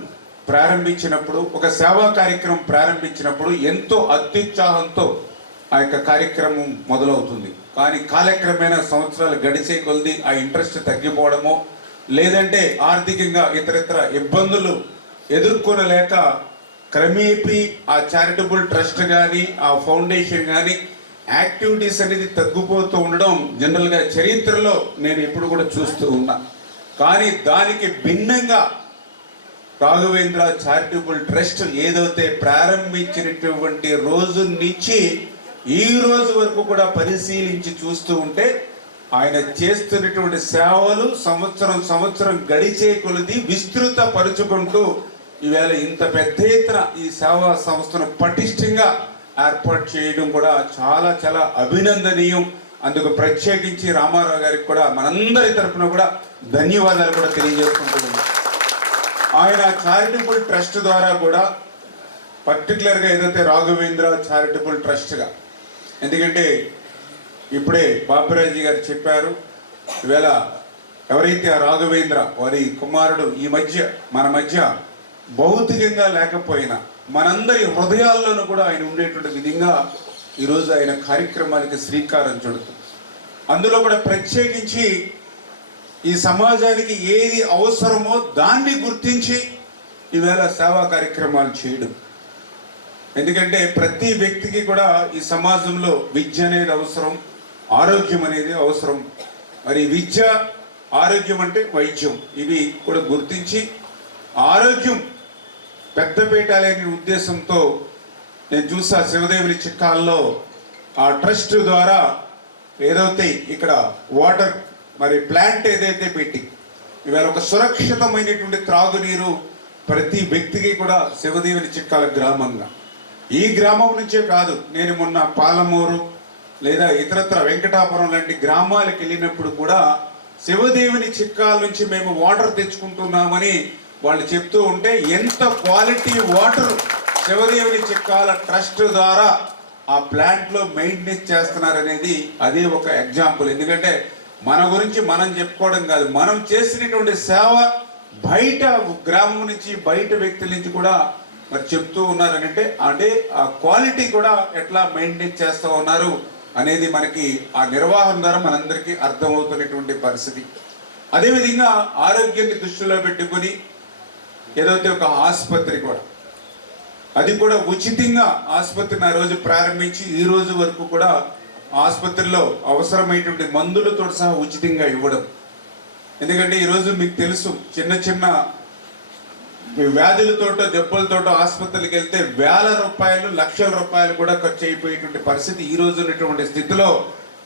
ప్రారంభించినప్పుడు, ఒక సేవా కార్యక్రమం ప్రారంభించినప్పుడు ఎంతో అత్యుత్సాహంతో ఆ యొక్క కార్యక్రమం మొదలవుతుంది. కానీ కాలక్రమేణా సంవత్సరాలు గడిచే కొలది ఆ ఇంట్రెస్ట్ తగ్గిపోవడమో, లేదంటే ఆర్థికంగా ఇతరితర ఇబ్బందులు ఎదుర్కొనలేక క్రమేపీ ఆ చారిటబుల్ ట్రస్ట్ కానీ ఆ ఫౌండేషన్ కానీ యాక్టివిటీస్ అనేది తగ్గిపోతూ ఉండడం జనరల్గా చరిత్రలో నేను ఎప్పుడు కూడా చూస్తూ ఉన్నా. కానీ దానికి భిన్నంగా రాఘవేంద్ర చారిటబుల్ ట్రస్ట్ ఏదైతే ప్రారంభించినటువంటి రోజు నుంచి ఈ రోజు వరకు కూడా పరిశీలించి చూస్తూ ఉంటే ఆయన చేస్తున్నటువంటి సేవలు సంవత్సరం గడిచే కొలది విస్తృత పరుచుకుంటూ ఈవేళ ఇంత పెద్ద ఎత్తున ఈ సేవా సంస్థను పటిష్టంగా ఏర్పాటు చేయడం కూడా చాలా చాలా అభినందనీయం. అందుకు ప్రత్యేకించి రామారావు గారికి కూడా మనందరి తరఫున కూడా ధన్యవాదాలు కూడా తెలియజేసుకుంటున్నాం. ఆయన చారిటబుల్ ట్రస్ట్ ద్వారా కూడా పర్టికులర్గా ఏదైతే రాఘవేంద్ర చారిటబుల్ ట్రస్ట్గా, ఎందుకంటే ఇప్పుడే బాపిరాజు గారు చెప్పారు, ఈవేళ ఎవరైతే ఆ రాఘవేంద్ర వారి కుమారుడు ఈ మధ్య మన మధ్య భౌతికంగా లేకపోయినా మనందరి హృదయాల్లోనూ కూడా ఆయన ఉండేటువంటి విధంగా ఈరోజు ఆయన కార్యక్రమానికి శ్రీకారం చుడుతుంది. అందులో కూడా ప్రత్యేకించి ఈ సమాజానికి ఏది అవసరమో దాన్ని గుర్తించి ఈవేళ సేవా కార్యక్రమాలు చేయడం. ఎందుకంటే ప్రతి వ్యక్తికి కూడా ఈ సమాజంలో విద్య అనేది అవసరం, ఆరోగ్యం అనేది అవసరం. మరి విద్య, ఆరోగ్యం అంటే వైద్యం, ఇవి కూడా గుర్తించి ఆరోగ్యం పెద్దపీట అనే ఉద్దేశంతో నేను చూసా శివదేవుని చిక్కాల్లో ఆ ట్రస్ట్ ద్వారా ఏదైతే ఇక్కడ వాటర్ మరి ప్లాంట్ ఏదైతే పెట్టి ఇవాళ ఒక సురక్షితమైనటువంటి త్రాగునీరు ప్రతి వ్యక్తికి కూడా శివదేవుని చిక్కాల గ్రామంగా, ఈ గ్రామం నుంచే కాదు, నేను మొన్న పాలమూరు లేదా ఇతరత్ర వెంకటాపురం లాంటి గ్రామాలకు వెళ్ళినప్పుడు కూడా శివదేవుని చిక్కాల నుంచి మేము వాటర్ తెచ్చుకుంటున్నామని వాళ్ళు చెప్తూ ఉంటే ఎంత క్వాలిటీ వాటర్ శివదేవుని చిక్కాల ట్రస్ట్ ద్వారా ఆ ప్లాంట్లో మెయింటెనెన్స్ చేస్తున్నారనేది అదే ఒక ఎగ్జాంపుల్. ఎందుకంటే మన గురించి మనం చెప్పుకోవడం కాదు, మనం చేసినటువంటి సేవ బయట గ్రామం నుంచి బయట వ్యక్తుల నుంచి కూడా మరి చెప్తూ ఉన్నారనంటే అంటే ఆ క్వాలిటీ కూడా ఎట్లా మెయింటైన్ చేస్తూ ఉన్నారు అనేది మనకి ఆ నిర్వహణ ద్వారా మనందరికీ అర్థమవుతున్నటువంటి పరిస్థితి. అదేవిధంగా ఆరోగ్యాన్ని దృష్టిలో పెట్టుకుని ఏదైతే ఒక ఆసుపత్రి కూడా, అది కూడా ఉచితంగా ఆసుపత్రిని ఆ రోజు ప్రారంభించి ఈ రోజు వరకు కూడా ఆసుపత్రిలో అవసరమైనటువంటి మందులతో సహా ఉచితంగా ఇవ్వడం. ఎందుకంటే ఈరోజు మీకు తెలుసు, చిన్న చిన్న వ్యాధులతోటో జబ్బులతోటో ఆసుపత్రికి వెళ్తే వేల రూపాయలు, లక్షల రూపాయలు కూడా ఖర్చు అయిపోయేటువంటి పరిస్థితి ఈ రోజు ఉన్నటువంటి స్థితిలో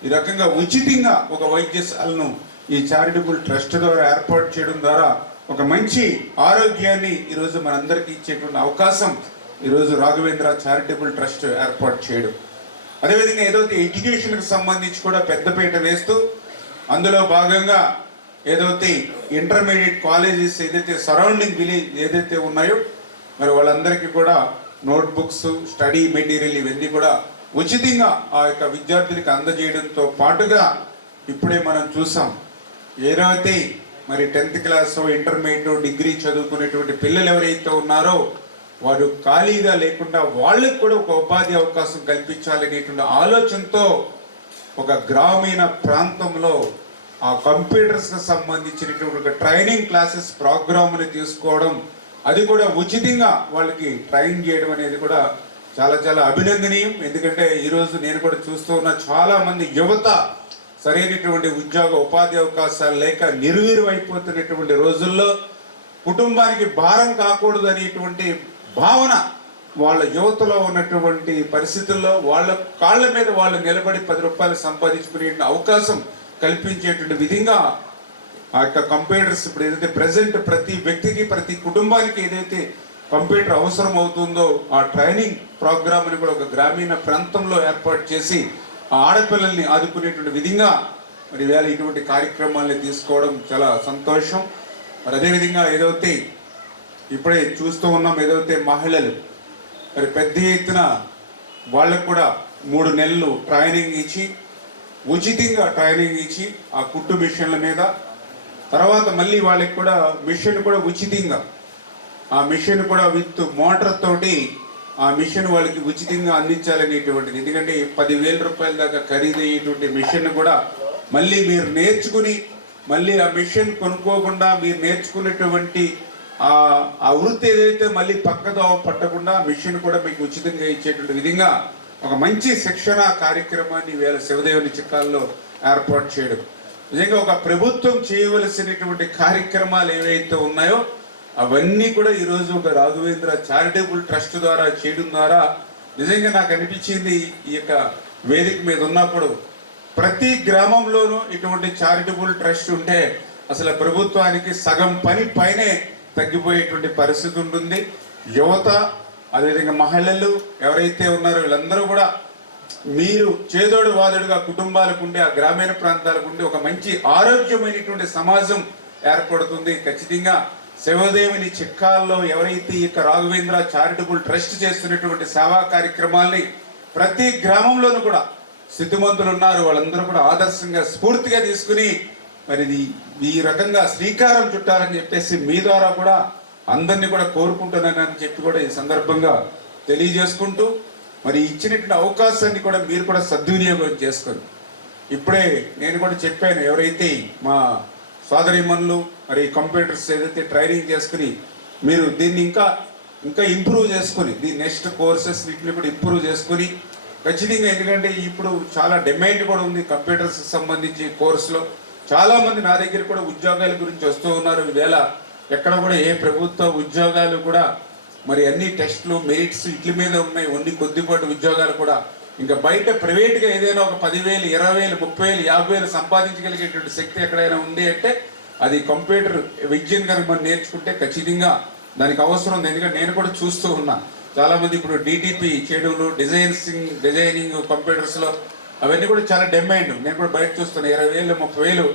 ఈ రకంగా ఉచితంగా ఒక వైద్యశాలను ఈ చారిటబుల్ ట్రస్ట్ ద్వారా ఏర్పాటు చేయడం ద్వారా ఒక మంచి ఆరోగ్యాన్ని ఈరోజు మనందరికీ ఇచ్చేటువంటి అవకాశం ఈరోజు రాఘవేంద్ర చారిటబుల్ ట్రస్ట్ ఏర్పాటు చేయడం. అదేవిధంగా ఏదైతే ఎడ్యుకేషన్కి సంబంధించి కూడా పెద్దపీట వేస్తూ అందులో భాగంగా ఏదైతే ఇంటర్మీడియట్ కాలేజెస్ ఏదైతే సరౌండింగ్ విలేజ్ ఏదైతే ఉన్నాయో మరి వాళ్ళందరికీ కూడా నోట్బుక్స్, స్టడీ మెటీరియల్ ఇవన్నీ కూడా ఉచితంగా ఆ యొక్క విద్యార్థులకి అందజేయడంతో పాటుగా ఇప్పుడే మనం చూసాం ఏదైతే మరి 10th క్లాస్, ఇంటర్మీడియట్, డిగ్రీ చదువుకునేటువంటి పిల్లలు ఎవరైతే ఉన్నారో వారు ఖాళీగా లేకుండా వాళ్ళకి కూడా ఒక ఉపాధి అవకాశం కల్పించాలనేటువంటి ఆలోచనతో ఒక గ్రామీణ ప్రాంతంలో ఆ కంప్యూటర్స్కి సంబంధించినటువంటి ట్రైనింగ్ క్లాసెస్ ప్రోగ్రామ్ని తీసుకోవడం, అది కూడా ఉచితంగా వాళ్ళకి ట్రైన్ చేయడం అనేది కూడా చాలా చాలా అభినందనీయం. ఎందుకంటే ఈరోజు నేను కూడా చూస్తూ ఉన్న చాలామంది యువత సరైనటువంటి ఉద్యోగ ఉపాధి అవకాశాలు లేక నిర్వీర్యమైపోతున్నటువంటి రోజుల్లో కుటుంబానికి భారం కాకూడదు అనేటువంటి భావన వాళ్ళ యువతలో ఉన్నటువంటి పరిస్థితుల్లో వాళ్ళ కాళ్ళ మీద వాళ్ళు నిలబడి 10 రూపాయలు సంపాదించుకునే అవకాశం కల్పించేటువంటి విధంగా ఆ యొక్క కంప్యూటర్స్ ఇప్పుడు ఏదైతే ప్రజెంట్ ప్రతి వ్యక్తికి ప్రతి కుటుంబానికి ఏదైతే కంప్యూటర్ అవసరం అవుతుందో ఆ ట్రైనింగ్ ప్రోగ్రామ్ని కూడా ఒక గ్రామీణ ప్రాంతంలో ఏర్పాటు చేసి ఆ ఆడపిల్లల్ని ఆదుకునేటువంటి విధంగా మరి వేళ ఇటువంటి కార్యక్రమాల్ని తీసుకోవడం చాలా సంతోషం. మరి అదేవిధంగా ఏదైతే ఇప్పుడే చూస్తూ ఉన్నాం, ఏదైతే మహిళలు మరి పెద్ద ఎత్తున వాళ్ళకు కూడా 3 నెలలు ట్రైనింగ్ ఇచ్చి ఉచితంగా ట్రైనింగ్ ఇచ్చి ఆ కుట్టు మిషన్ల మీద, తర్వాత మళ్ళీ వాళ్ళకి కూడా మిషన్ కూడా ఉచితంగా, ఆ మిషన్ కూడా విత్ మోటార్ తోటి ఆ మిషన్ వాళ్ళకి ఉచితంగా అందించాలనేటువంటిది. ఎందుకంటే 10,000 రూపాయల దాకా ఖరీదయ్యేటువంటి మిషన్ కూడా మళ్ళీ మీరు నేర్చుకుని మళ్ళీ ఆ మిషన్ కొనుక్కోకుండా మీరు నేర్చుకునేటువంటి ఆ వృత్తి ఏదైతే మళ్ళీ పక్కదో పట్టకుండా మిషన్ కూడా మీకు ఉచితంగా ఇచ్చేటువంటి విధంగా ఒక మంచి శిక్షణ కార్యక్రమాన్ని వేళ శివదేవుని చిక్కాల్లో ఏర్పాటు చేయడం నిజంగా ఒక ప్రభుత్వం చేయవలసినటువంటి కార్యక్రమాలు ఏవైతే ఉన్నాయో అవన్నీ కూడా ఈరోజు ఒక రాఘవేంద్ర చారిటబుల్ ట్రస్ట్ ద్వారా చేయడం ద్వారా నిజంగా నాకు అనిపించింది. ఈ యొక్క వేదిక మీద ఉన్నప్పుడు ప్రతి గ్రామంలోనూ ఇటువంటి చారిటబుల్ ట్రస్ట్ ఉంటే అసలు ప్రభుత్వానికి సగం పని పైనే తగ్గిపోయేటువంటి పరిస్థితి ఉంటుంది. యువత అదేవిధంగా మహిళలు ఎవరైతే ఉన్నారో వీళ్ళందరూ కూడా మీరు చేదోడు వాదోడుగా కుటుంబాలకు ఉండే ఆ గ్రామీణ ప్రాంతాలకు ఉండే ఒక మంచి ఆరోగ్యమైనటువంటి సమాజం ఏర్పడుతుంది. ఖచ్చితంగా శివదేవుని చిక్కాల్లో ఎవరైతే ఈ యొక్క రాఘవేంద్ర చారిటబుల్ ట్రస్ట్ చేస్తున్నటువంటి సేవా కార్యక్రమాల్ని ప్రతి గ్రామంలోనూ కూడా స్థితిమంతులు ఉన్నారు, వాళ్ళందరూ కూడా ఆదర్శంగా స్ఫూర్తిగా తీసుకుని మరి ఈ రకంగా శ్రీకారం చుట్టాలని చెప్పేసి మీ ద్వారా కూడా అందరినీ కూడా కోరుకుంటున్నానని చెప్పి కూడా ఈ సందర్భంగా తెలియజేసుకుంటూ మరి ఇచ్చినటువంటి అవకాశాన్ని కూడా మీరు కూడా సద్వినియోగం చేసుకొని ఇప్పుడే నేను కూడా చెప్పాను, ఎవరైతే మా సోదరీమణులు మరి కంప్యూటర్స్ ఏదైతే ట్రైనింగ్ చేసుకుని మీరు దీన్ని ఇంకా ఇంప్రూవ్ చేసుకుని దీని నెక్స్ట్ కోర్సెస్ వీటిని కూడా ఇంప్రూవ్ చేసుకుని ఖచ్చితంగా, ఎందుకంటే ఇప్పుడు చాలా డిమాండ్ కూడా ఉంది కంప్యూటర్స్ సంబంధించి కోర్సులో. చాలామంది నా దగ్గర కూడా ఉద్యోగాల గురించి వస్తూ ఉన్నారు. ఈవేళ ఎక్కడ కూడా ఏ ప్రభుత్వ ఉద్యోగాలు కూడా మరి అన్ని టెస్టులు మెరిట్స్ ఇట్ల మీద ఉన్నాయి. కొద్దిపాటి ఉద్యోగాలు కూడా ఇంకా బయట ప్రైవేట్గా ఏదైనా ఒక 10,000, 20,000, 30,000, 50,000 సంపాదించగలిగేటువంటి శక్తి ఎక్కడైనా ఉంది అంటే అది కంప్యూటర్ విద్యను కనుక మనం నేర్చుకుంటే ఖచ్చితంగా దానికి అవసరం ఉంది. ఎందుకంటే నేను కూడా చూస్తూ ఉన్నా చాలామంది ఇప్పుడు డిటిపి చేయడంలో డిజైనింగ్ కంప్యూటర్స్లో అవన్నీ కూడా చాలా డిమాండ్. నేను కూడా బయట చూస్తున్నా 20,000, 30,000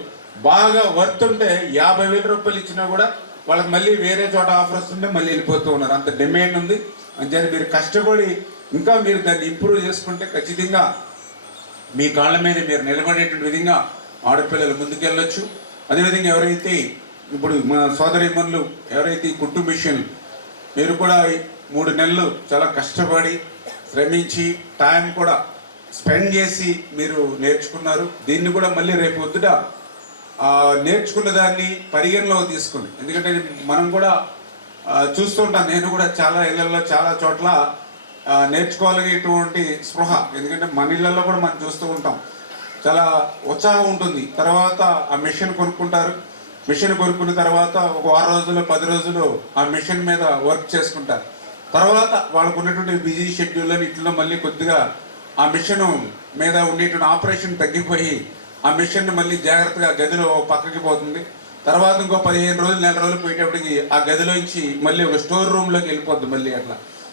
బాగా వర్త్ ఉంటే 50,000 రూపాయలు ఇచ్చినా కూడా వాళ్ళకి మళ్ళీ వేరే చోట ఆఫర్ వస్తుంటే మళ్ళీ వెళ్ళిపోతూ ఉన్నారు. అంత డిమాండ్ ఉంది. అంచేది మీరు కష్టపడి ఇంకా మీరు దాన్ని ఇంప్రూవ్ చేసుకుంటే ఖచ్చితంగా మీ కాళ్ళ మీద మీరు నిలబడేటువంటి విధంగా ఆడపిల్లలు ముందుకెళ్ళొచ్చు. అదేవిధంగా ఎవరైతే ఇప్పుడు మా సోదరీమణులు ఎవరైతే కుట్టు మిషన్ మీరు కూడా 3 నెలలు చాలా కష్టపడి శ్రమించి టైం కూడా స్పెండ్ చేసి మీరు నేర్చుకున్నారు. దీన్ని కూడా మళ్ళీ రేపు పొద్దుట నేర్చుకున్న దాన్ని పరిగణలో తీసుకుని, ఎందుకంటే మనం కూడా చూస్తుంటాం, నేను కూడా చాలా ఇళ్లలో చాలా చోట్ల నేర్చుకోగలిగేటువంటి స్పృహ, ఎందుకంటే మన ఇళ్లలో కూడా మనం చూస్తూ ఉంటాం చాలా ఉత్సాహం ఉంటుంది. తర్వాత ఆ మిషన్ కొనుక్కుంటారు. మిషన్ కొనుక్కున్న తర్వాత ఒక 6 రోజులు 10 రోజులు ఆ మిషన్ మీద వర్క్ చేసుకుంటారు. తర్వాత వాళ్ళకు ఉన్నటువంటి బిజీ షెడ్యూల్ అని ఇట్లా మళ్ళీ కొద్దిగా ఆ మిషన్ మీద ఉండేటువంటి ఆపరేషన్ తగ్గిపోయి ఆ మిషన్ మళ్ళీ జాగ్రత్తగా గదిలో పక్కకి పోతుంది. తర్వాత ఇంకో 15 రోజులు 1 నెల రోజులు పోయేటప్పటికి ఆ గదిలోంచి మళ్ళీ ఒక స్టోర్ రూమ్లోకి వెళ్ళిపోద్ది మళ్ళీ.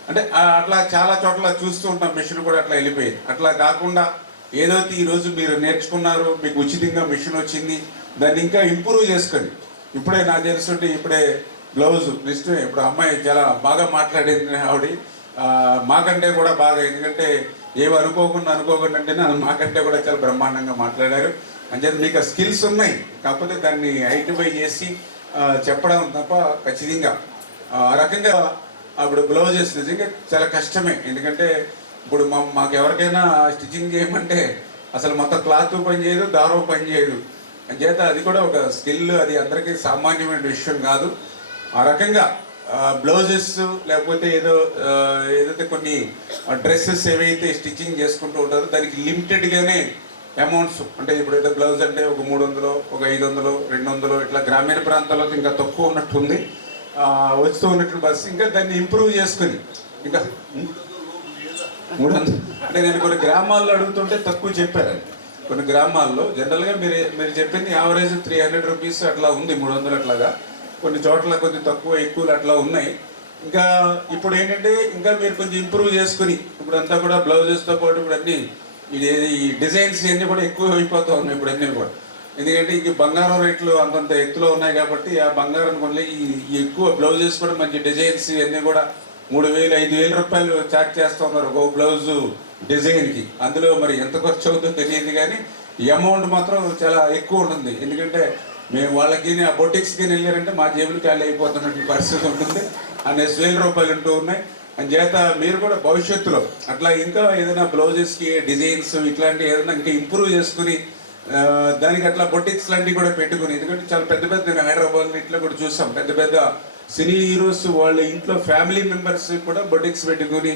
అంటే అట్లా చాలా చోట్ల చూస్తూ ఉంటాం, మిషన్ కూడా అట్లా వెళ్ళిపోయింది. అట్లా కాకుండా ఏదైతే ఈరోజు మీరు నేర్చుకున్నారు, మీకు ఉచితంగా మిషన్ వచ్చింది, దాన్ని ఇంకా ఇంప్రూవ్ చేసుకొని ఇప్పుడే నాకు తెలుసుంటే ఇప్పుడే బ్లౌజ్ నెక్స్ట్ ఇప్పుడు అమ్మాయి చాలా బాగా మాట్లాడేది ఆవిడ మాకంటే కూడా బాగా, ఎందుకంటే ఏమి అనుకోకుండా అంటేనే మాకంటే కూడా చాలా బ్రహ్మాండంగా మాట్లాడారు. అంటే మీకు స్కిల్స్ ఉన్నాయి, కాకపోతే దాన్ని ఐడెంటిఫై చేసి చెప్పడం తప్ప ఖచ్చితంగా ఆ రకంగా అప్పుడు బ్లౌజెస్ నిజంగా చాలా కష్టమే. ఎందుకంటే ఇప్పుడు మాకు ఎవరికైనా స్టిచ్చింగ్ చేయమంటే అసలు మొత్తం క్లాత్ పని చేయదు, దారం పని చేయదు. అంచేత అది కూడా ఒక స్కిల్, అది అందరికీ సామాన్యమైన విషయం కాదు. ఆ రకంగా బ్లౌజెస్ లేకపోతే ఏదైతే కొన్ని డ్రెస్సెస్ ఏవైతే స్టిచ్చింగ్ చేసుకుంటూ ఉంటారో దానికి లిమిటెడ్గానే అమౌంట్స్ అంటే ఇప్పుడు ఏదో బ్లౌజ్ అంటే ఒక 300, ఒక 500, 200 ఇట్లా గ్రామీణ ప్రాంతాల్లో ఇంకా తక్కువ ఉన్నట్టుంది వస్తూ ఉన్నట్టు బస్. ఇంకా దాన్ని ఇంప్రూవ్ చేసుకుని ఇంకా 300 అంటే నేను కొన్ని గ్రామాల్లో అడుగుతుంటే తక్కువ చెప్పారు. కొన్ని గ్రామాల్లో జనరల్గా మీరు చెప్పింది యావరేజ్ 300 రూపీస్ అట్లా ఉంది, 300 అట్లాగా. కొన్ని చోట్ల కొద్ది తక్కువ ఎక్కువలు అట్లా ఉన్నాయి. ఇంకా ఇప్పుడు ఏంటంటే ఇంకా మీరు కొంచెం ఇంప్రూవ్ చేసుకుని ఇప్పుడు అంతా కూడా బ్లౌజెస్తో పాటు ఇప్పుడు అన్నీ ఈ డిజైన్స్ ఇవన్నీ కూడా ఎక్కువ అయిపోతూ ఉన్నాయి ఇప్పుడు అన్నీ కూడా. ఎందుకంటే ఇంక బంగారం రేట్లు అంతంత ఎత్తులో ఉన్నాయి కాబట్టి ఆ బంగారం కొన్ని ఈ ఎక్కువ బ్లౌజెస్ కూడా మంచి డిజైన్స్ ఇవన్నీ కూడా 3,000, 5,000 రూపాయలు చార్జ్ చేస్తూ ఉన్నారు ఒక బ్లౌజు డిజైన్కి. అందులో మరి ఎంత ఖర్చు అవుతుందో తెలియదు కానీ ఈ అమౌంట్ మాత్రం చాలా ఎక్కువ ఉంటుంది. ఎందుకంటే మేము వాళ్ళకి ఆ బొటిక్స్కి వెళ్ళారంటే మా జేబులు ఖాళీ అయిపోతున్నటువంటి పరిస్థితి ఉంటుంది. అనేసి 1,000 రూపాయలు ఉంటూ ఉన్నాయి. అంచేత మీరు కూడా భవిష్యత్తులో అట్లా ఇంకా ఏదైనా బ్లౌజెస్కి డిజైన్స్ ఇట్లాంటివి ఏదైనా ఇంకా ఇంప్రూవ్ చేసుకుని దానికి అట్లా బొటిక్స్ లాంటివి కూడా పెట్టుకుని, ఎందుకంటే చాలా పెద్ద పెద్ద నేను హైదరాబాద్ ఇట్లా కూడా చూసాం పెద్ద పెద్ద సినీ హీరోస్ వాళ్ళ ఇంట్లో ఫ్యామిలీ మెంబర్స్ కూడా బొటిక్స్ పెట్టుకుని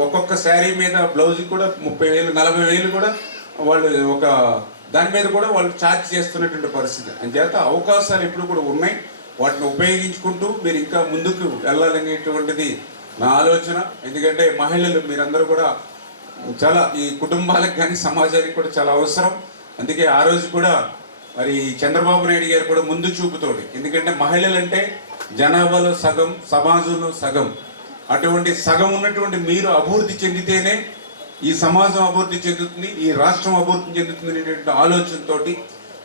ఒక్కొక్క శారీ మీద బ్లౌజ్ కూడా 30,000, 40,000 కూడా వాళ్ళు ఒక దాని మీద కూడా వాళ్ళు ఛార్జ్ చేస్తున్నటువంటి పరిస్థితి. అంచేత అవకాశాలు ఎప్పుడు కూడా ఉన్నాయి, వాటిని ఉపయోగించుకుంటూ మీరు ఇంకా ముందుకు వెళ్ళాలనేటువంటిది నా ఆలోచన. ఎందుకంటే మహిళలు మీరందరూ కూడా చాలా ఈ కుటుంబాలకు కానీ సమాజానికి కూడా చాలా అవసరం. అందుకే ఆ రోజు కూడా మరి చంద్రబాబు నాయుడు గారు కూడా ముందు చూపుతోడు, ఎందుకంటే మహిళలంటే జనాభాలో సగం, సమాజంలో సగం. అటువంటి సగం ఉన్నటువంటి మీరు అభివృద్ధి చెందితేనే ఈ సమాజం అభివృద్ధి చెందుతుంది, ఈ రాష్ట్రం అభివృద్ధి చెందుతుంది అనేటువంటి ఆలోచనతో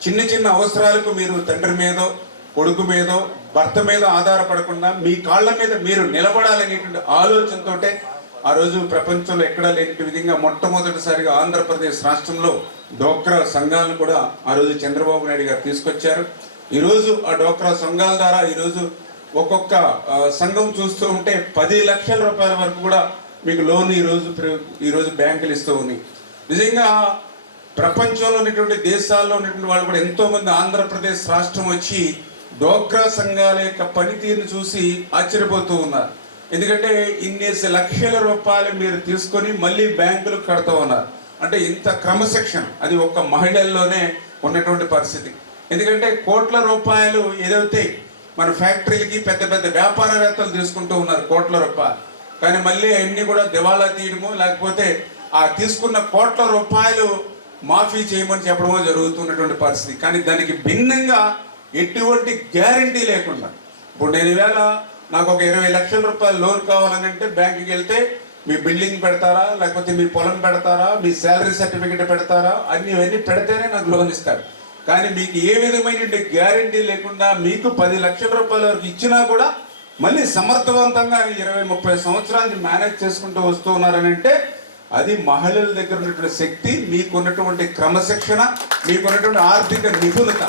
చిన్న చిన్న అవసరాలకు మీరు తండ్రి మీదో కొడుకు మీదో భర్త మీద ఆధారపడకుండా మీ కాళ్ళ మీద మీరు నిలబడాలనేటువంటి ఆలోచనతోటే ఆ రోజు ప్రపంచంలో ఎక్కడా లేని విధంగా మొట్టమొదటిసారిగా ఆంధ్రప్రదేశ్ రాష్ట్రంలో డోక్రా సంఘాలను కూడా ఆ రోజు చంద్రబాబు నాయుడు గారు తీసుకొచ్చారు. ఈరోజు ఆ డోక్రా సంఘాల ద్వారా ఈరోజు ఒక్కొక్క సంఘం చూస్తూ ఉంటే 10 లక్షల రూపాయల వరకు కూడా మీకు లోన్ ఈరోజు బ్యాంకులు ఇస్తూ ఉన్నాయి. నిజంగా ప్రపంచంలో ఉన్నటువంటి దేశాల్లో ఉన్నటువంటి వాళ్ళు కూడా ఎంతోమంది ఆంధ్రప్రదేశ్ రాష్ట్రం వచ్చి డోక్రా సంఘాల యొక్క పనితీరును చూసి ఆశ్చర్యపోతూ ఉన్నారు. ఎందుకంటే ఇన్ని లక్షల రూపాయలు మీరు తీసుకొని మళ్ళీ బ్యాంకులు కడుతూ ఉన్నారు అంటే ఇంత క్రమశిక్షణ అది ఒక్క మహిళల్లోనే ఉన్నటువంటి పరిస్థితి. ఎందుకంటే కోట్ల రూపాయలు ఏదైతే మన ఫ్యాక్టరీలకి పెద్ద పెద్ద వ్యాపారవేత్తలు తీసుకుంటూ ఉన్నారు కోట్ల రూపాయలు, కానీ మళ్ళీ అన్ని కూడా దివాళా తీయడము లేకపోతే ఆ తీసుకున్న కోట్ల రూపాయలు మాఫీ చేయమని చెప్పడమో జరుగుతున్నటువంటి పరిస్థితి. కానీ దానికి భిన్నంగా ఎటువంటి గ్యారంటీ లేకుండా ఇప్పుడు నేను ఈవేళ నాకు ఒక 20 లక్షల రూపాయలు లోన్ కావాలని అంటే బ్యాంకుకి వెళ్తే మీ బిల్డింగ్ పెడతారా లేకపోతే మీ పొలం పెడతారా మీ శాలరీ సర్టిఫికేట్ పెడతారా ఇవన్నీ పెడితేనే నాకు లోన్ ఇస్తారు. కానీ మీకు ఏ విధమైన గ్యారంటీ లేకుండా మీకు 10 లక్షల రూపాయల వరకు ఇచ్చినా కూడా మళ్ళీ సమర్థవంతంగా 20-30 సంవత్సరాలు మేనేజ్ చేసుకుంటూ వస్తూ ఉన్నారని అంటే అది మహిళల దగ్గర ఉన్నటువంటి శక్తి, మీకున్నటువంటి క్రమశిక్షణ, మీకున్నటువంటి ఆర్థిక నిపుణత.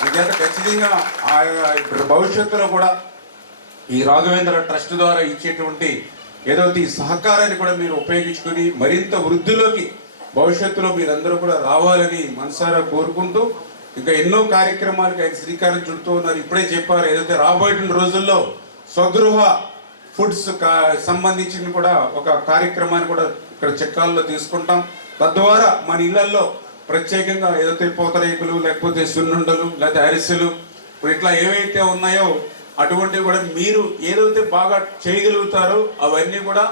అందుచేత ఖచ్చితంగా భవిష్యత్తులో కూడా ఈ రాఘవేంద్ర ట్రస్ట్ ద్వారా ఇచ్చేటువంటి ఏదైతే ఈ సహకారాన్ని కూడా మీరు ఉపయోగించుకొని మరింత వృద్ధిలోకి భవిష్యత్తులో మీరందరూ కూడా రావాలని మనసారా కోరుకుంటూ ఇంకా ఎన్నో కార్యక్రమాలకు ఆయన శ్రీకారం చుడుతూ ఉన్నారు. ఇప్పుడే చెప్పారు ఏదైతే రాబోయే రోజుల్లో స్వగృహ ఫుడ్స్ సంబంధించిన కూడా ఒక కార్యక్రమాన్ని కూడా ఇక్కడ చెక్కాల్లో తీసుకుంటాం. తద్వారా మన ఇళ్లలో ప్రత్యేకంగా ఏదైతే పూతరేకులు లేకపోతే సున్నుండలు లేకపోతే అరిసెలు ఇప్పుడు ఇట్లా ఏవైతే ఉన్నాయో అటువంటివి కూడా మీరు ఏదైతే బాగా చేయగలుగుతారో అవన్నీ కూడా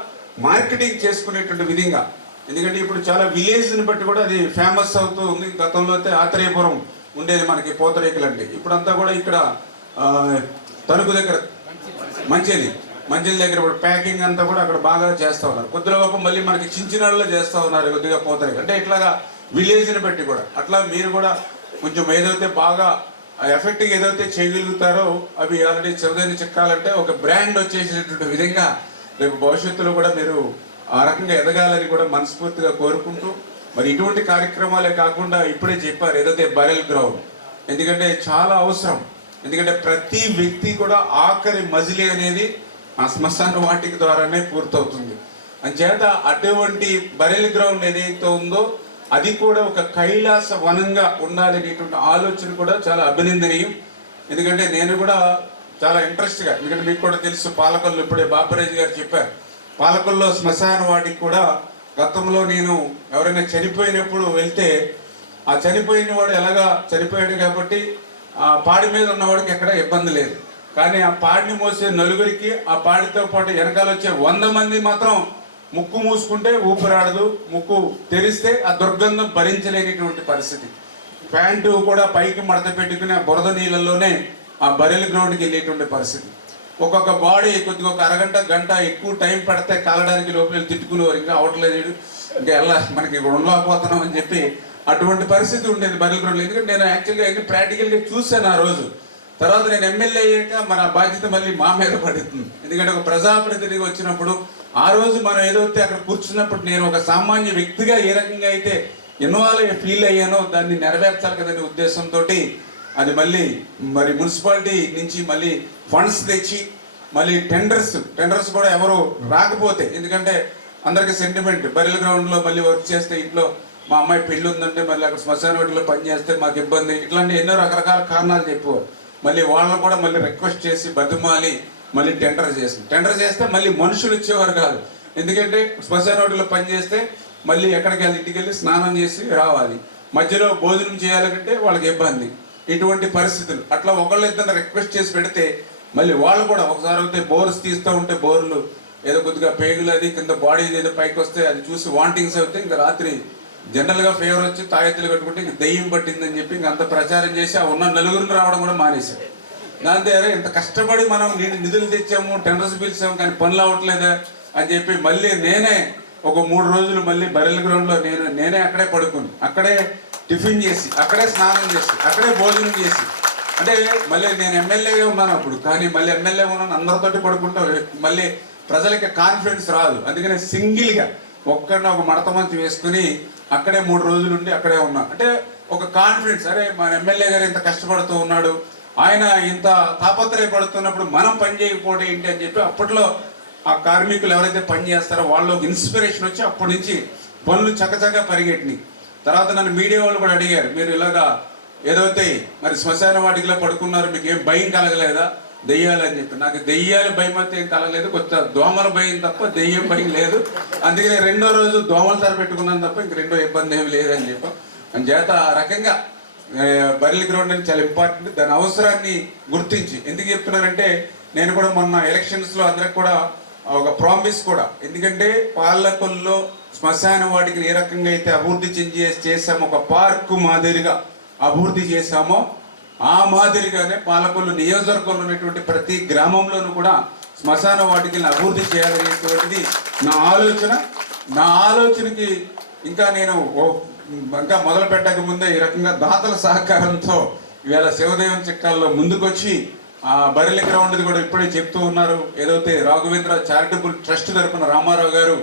మార్కెటింగ్ చేసుకునేటువంటి విధంగా. ఎందుకంటే ఇప్పుడు చాలా విలేజ్ని బట్టి కూడా అది ఫేమస్ అవుతూ ఉంది. గతంలో అయితే ఆత్రేయపురం ఉండేది మనకి పూతరేకులు అంటే, ఇప్పుడంతా కూడా ఇక్కడ తణుకు దగ్గర మంచిల దగ్గర కూడా ప్యాకింగ్ అంతా కూడా అక్కడ బాగా చేస్తూ ఉన్నారు. కొద్దిగా గొప్ప మళ్ళీ మనకి చించినాళ్ళలో చేస్తూ ఉన్నారు కొద్దిగా పూతరేకులు అంటే ఇట్లాగా విలేజ్ని బట్టి కూడా. అట్లా మీరు కూడా కొంచెం ఏదైతే బాగా ఎఫెక్ట్గా ఏదైతే చేయగలుగుతారో అవి ఆల్రెడీ చదువుని చెక్కాలంటే ఒక బ్రాండ్ వచ్చేసేటువంటి విధంగా రేపు భవిష్యత్తులో కూడా మీరు ఆ రకంగా ఎదగాలని కూడా మనస్ఫూర్తిగా కోరుకుంటూ మరి ఇటువంటి కార్యక్రమాలే కాకుండా ఇప్పుడే చెప్పారు ఏదైతే బరెల్ గ్రౌండ్, ఎందుకంటే చాలా అవసరం. ఎందుకంటే ప్రతి వ్యక్తి కూడా ఆఖరి మజిలీ అనేది ఆ శ్మశాన వాటిక ద్వారానే పూర్తవుతుంది. అంచేత అటువంటి బరెల్ గ్రౌండ్ ఏదైతే ఉందో అది కూడా ఒక కైలాస వనంగా ఉండాలనేటువంటి ఆలోచన కూడా చాలా అభినందనీయం. ఎందుకంటే నేను కూడా చాలా ఇంట్రెస్ట్గా, ఎందుకంటే మీకు కూడా తెలుసు, పాలకొల్లు ఇప్పుడే బాపరాజు గారు చెప్పారు, పాలకొల్లో శ్మశాన వాడికి కూడా గతంలో నేను ఎవరైనా చనిపోయినప్పుడు వెళ్తే ఆ చనిపోయిన వాడు ఎలాగా చనిపోయాడు కాబట్టి ఆ పాడి మీద ఉన్నవాడికి ఎక్కడ ఇబ్బంది లేదు. కానీ ఆ పాడిని మోసే నలుగురికి ఆ పాడితో పాటు వెనకాల వచ్చే 100 మంది మాత్రం ముక్కు మూసుకుంటే ఊపిరాడదు, ముక్కు తెరిస్తే ఆ దుర్గంధం భరించలేనిటువంటి పరిస్థితి. ప్యాంటు కూడా పైకి మడత పెట్టుకుని ఆ బురద నీళ్ళల్లోనే ఆ బరెల్ గ్రౌండ్కి వెళ్ళేటువంటి పరిస్థితి. ఒక్కొక్క బాడీ కొద్దిగా ఒక అరగంట గంట ఎక్కువ టైం పడితే కాలడానికి లోపల తిట్టుకునేవారు, ఇంకా అవట్లేదు, ఇంకా ఎలా మనకి ఉండలేకపోతున్నాం అని చెప్పి అటువంటి పరిస్థితి ఉండేది బరెల్ గ్రౌండ్లో. ఎందుకంటే నేను యాక్చువల్గా అన్ని ప్రాక్టికల్గా చూశాను ఆ రోజు. తర్వాత నేను ఎమ్మెల్యే అయ్యాక మన బాధ్యత మళ్ళీ మా మీద పడుతుంది. ఎందుకంటే ఒక ప్రజాప్రతినిధిగా వచ్చినప్పుడు ఆ రోజు మనం ఏదైతే అక్కడ కూర్చున్నప్పుడు నేను ఒక సామాన్య వ్యక్తిగా ఏ రకంగా అయితే ఇన్వాల్వ్ ఫీల్ అయ్యానో దాన్ని నెరవేర్చాలి కదనే ఉద్దేశంతో అది మళ్ళీ మరి మున్సిపాలిటీ నుంచి మళ్ళీ ఫండ్స్ తెచ్చి మళ్ళీ టెండర్స్ కూడా ఎవరు రాకపోతే, ఎందుకంటే అందరికి సెంటిమెంట్, బరెల్ గ్రౌండ్లో మళ్ళీ వర్క్ చేస్తే ఇంట్లో మా అమ్మాయి పెళ్ళి ఉందంటే మళ్ళీ అక్కడ శ్మశాన వాటిలో పని చేస్తే మాకు ఇబ్బంది, ఇట్లాంటి ఎన్నో రకరకాల కారణాలు చెప్పేవారు. మళ్ళీ వాళ్ళని కూడా మళ్ళీ రిక్వెస్ట్ చేసి బతిమాలి మళ్ళీ టెండర్ చేస్తే మళ్ళీ మనుషులు ఇచ్చేవారు కాదు. ఎందుకంటే శ్మశాన వాటిలో పని చేస్తే మళ్ళీ ఎక్కడికి వెళ్ళి ఇంటికి వెళ్ళి స్నానం చేసి రావాలి, మధ్యలో భోజనం చేయాలంటే వాళ్ళకి ఇబ్బంది. ఇటువంటి పరిస్థితులు అట్లా ఒకళ్ళిద్దరిని రిక్వెస్ట్ చేసి పెడితే మళ్ళీ వాళ్ళు కూడా ఒకసారి అయితే బోర్స్ తీస్తూ ఉంటే బోర్లు ఏదో కొద్దిగా పేగులు అది కింద బాడీ ఏదో పైకి వస్తే అది చూసి వాంటింగ్స్ అవుతాయి. ఇంకా రాత్రి జనరల్గా ఫీవర్ వచ్చి తాయెత్తులు కట్టుకుంటే ఇంక దెయ్యం పట్టిందని చెప్పి ఇంక అంత ప్రచారం చేసి ఆ ఉన్న నలుగురిని రావడం కూడా మానేశారు. దాంతో ఇంత కష్టపడి మనం నిధులు తెచ్చాము, టెండర్స్ పిలిచాము, కానీ పనులు అవ్వట్లేదా అని చెప్పి మళ్ళీ నేనే ఒక 3 రోజులు మళ్ళీ బరెల్ గ్రౌండ్లో నేనే అక్కడే పడుకుని, అక్కడే టిఫిన్ చేసి, అక్కడే స్నానం చేసి, అక్కడే భోజనం చేసి, అంటే మళ్ళీ నేను ఎమ్మెల్యేగా ఉన్నాను అప్పుడు, కానీ మళ్ళీ ఎమ్మెల్యే ఉన్నాను అందరితోటి పడుకుంటా మళ్ళీ ప్రజలకి కాన్ఫిడెన్స్ రాదు. అందుకని సింగిల్గా ఒక్కడిని ఒక మడత మంచి వేసుకుని అక్కడే 3 రోజులు ఉండి అక్కడే ఉన్నా. అంటే ఒక కాన్ఫిడెన్స్, అరే మన ఎమ్మెల్యే గారు ఇంత కష్టపడుతూ ఉన్నాడు, ఆయన ఇంత తాపత్రయపడుతున్నప్పుడు మనం పని చేయకపోవడం ఏంటి అని చెప్పి అప్పట్లో ఆ కార్మికులు ఎవరైతే పని చేస్తారో వాళ్ళు ఒక ఇన్స్పిరేషన్ వచ్చి అప్పటి నుంచి పనులు చక్కచక్క పరిగెట్టినాయి. తర్వాత నన్ను మీడియా వాళ్ళు కూడా అడిగారు, మీరు ఇలాగా ఏదైతే మరి శ్మశాన వాటికలో పడుకున్నారు, మీకు ఏం భయం కలగలేదా దెయ్యాలని చెప్పి. నాకు దెయ్యాల భయం అయితే ఏం కలగలేదు, కొత్త దోమల భయం తప్ప దెయ్యం భయం లేదు. అందుకని 2వ రోజు దోమల తర పెట్టుకున్నాను తప్ప ఇంక 2వ ఇబ్బంది ఏమి లేదని చెప్పి. అని చేత ఆ రకంగా బరెల్ గ్రౌండ్ అని చాలా ఇంపార్టెంట్. దాని అవసరాన్ని గుర్తించి ఎందుకు చెప్తున్నానంటే, నేను కూడా మొన్న ఎలక్షన్స్లో అందరికి కూడా ఒక ప్రామిస్ కూడా, ఎందుకంటే పాలకొల్లో శ్మశాన వాటికి ఏ రకంగా అయితే అభివృద్ధి చేసామో, ఒక పార్కు మాదిరిగా అభివృద్ధి చేశామో ఆ మాదిరిగానే పాలకొల్లు నియోజకవర్గంలో ఉన్నటువంటి ప్రతి గ్రామంలోనూ కూడా శ్మశాన వాటికల్ని అభివృద్ధి చేయాలనేటువంటిది నా ఆలోచనకి ఇంకా నేను ఇంకా మొదలు పెట్టక ముందే ఈ రకంగా దాతల సహకారంతో ఇవాళ శివదేవం చిక్కాల్లో ముందుకొచ్చి ఆ బరెల్ గ్రౌండ్ కూడా ఇప్పుడే చెప్తూ ఉన్నారు. ఏదైతే రాఘవేంద్ర చారిటబుల్ ట్రస్ట్ తరఫున రామారావు గారు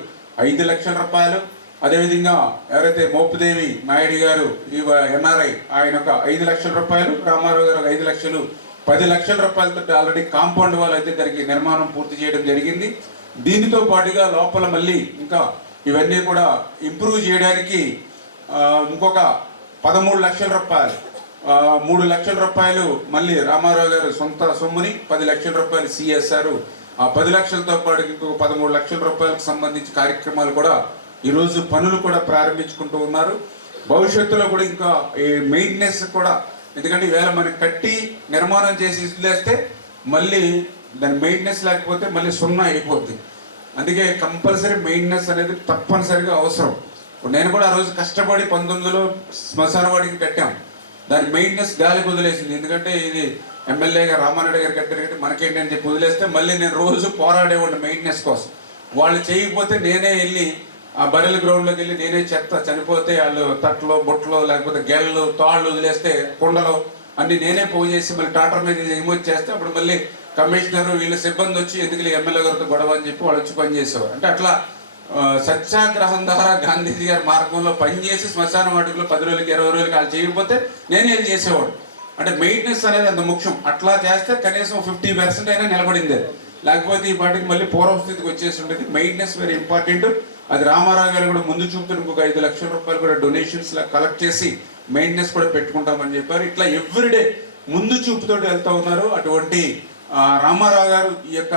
5 లక్షల రూపాయలు, అదేవిధంగా ఎవరైతే మోపుదేవి నాయుడు గారు ఈ ఎన్ఆర్ఐ ఆయన ఒక 5 లక్షల రూపాయలు, రామారావు గారు 5 లక్షలు, 10 లక్షల రూపాయలతో ఆల్రెడీ కాంపౌండ్ వాల్ అయితే దానికి నిర్మాణం పూర్తి చేయడం జరిగింది. దీనితో పాటుగా లోపల మళ్ళీ ఇంకా ఇవన్నీ కూడా ఇంప్రూవ్ చేయడానికి ఇంకొక 13 లక్షల రూపాయలు, 3 లక్షల రూపాయలు మళ్ళీ రామారావు గారు సొంత సొమ్ముని, 10 లక్షల రూపాయలు సిఎస్ఆర్, ఆ 10 లక్షలతో పాటు ఇంకొక 13 లక్షల రూపాయలకు సంబంధించి కార్యక్రమాలు కూడా ఈరోజు పనులు కూడా ప్రారంభించుకుంటూ ఉన్నారు. భవిష్యత్తులో కూడా ఇంకా ఈ మెయింటెనెన్స్ కూడా, ఎందుకంటే ఈవేళ మనం కట్టి నిర్మాణం చేసి ఇదిలేస్తే మళ్ళీ దాని మెయింటెనెన్స్ లేకపోతే మళ్ళీ సున్నా అయిపోద్ది. అందుకే కంపల్సరీ మెయింటెనెన్స్ అనేది తప్పనిసరిగా అవసరం. ఇప్పుడు నేను కూడా ఆ రోజు కష్టపడి 19లో శ్మశాన వాడికి కట్టాం, దాని మెయింటెనెన్స్ గాలి వదిలేసింది. ఎందుకంటే ఇది ఎమ్మెల్యేగా రామారెడ్డి గారు కట్టారు కాబట్టి మనకేంటి అని చెప్పి వదిలేస్తే మళ్ళీ నేను రోజు పోరాడేవాడిని మెయింటెనెన్స్ కోసం. వాళ్ళు చేయకపోతే నేనే వెళ్ళి ఆ బరెల్ గ్రౌండ్లోకి వెళ్ళి నేనే చెత్త, చనిపోతే వాళ్ళు తట్లో బొట్లో లేకపోతే గెళ్ళు తాళ్ళు వదిలేస్తే కుండలో అన్ని నేనే పోగు చేసి మళ్ళీ టాటర్ మీద ఎమోజ్ చేస్తే అప్పుడు మళ్ళీ కమిషనర్ వీళ్ళ సిబ్బంది వచ్చి ఎందుకు ఎమ్మెల్యే గారితో గొడవ అని చెప్పి వాళ్ళు వచ్చి పనిచేసేవారు. అంటే అట్లా సత్యాగ్రహం ద్వారా గాంధీజీ గారి మార్గంలో పనిచేసి శ్మశాన వాటికలో 10 రోజులకి 20 రోజులకి వాళ్ళు చేయకపోతే నేనే వెళ్ళి చేసేవాడు. అంటే మెయింటెనెన్స్ అనేది అంత ముఖ్యం. అట్లా చేస్తే కనీసం 50% అయినా నిలబడింది, లేకపోతే ఈ పాటికి మళ్ళీ పూర్వస్థితికి వచ్చేసి ఉంటుంది. Maintenance very important. అది రామారావు గారు కూడా ముందు చూపుతున్న ఇంకొక 5 లక్షల రూపాయలు కూడా డొనేషన్స్ లా కలెక్ట్ చేసి మెయింటెనెన్స్ కూడా పెట్టుకుంటామని చెప్పారు. ఇట్లా ఎవ్రీడే ముందు చూపుతో వెళ్తా ఉన్నారు. అటువంటి రామారావు గారు ఈ యొక్క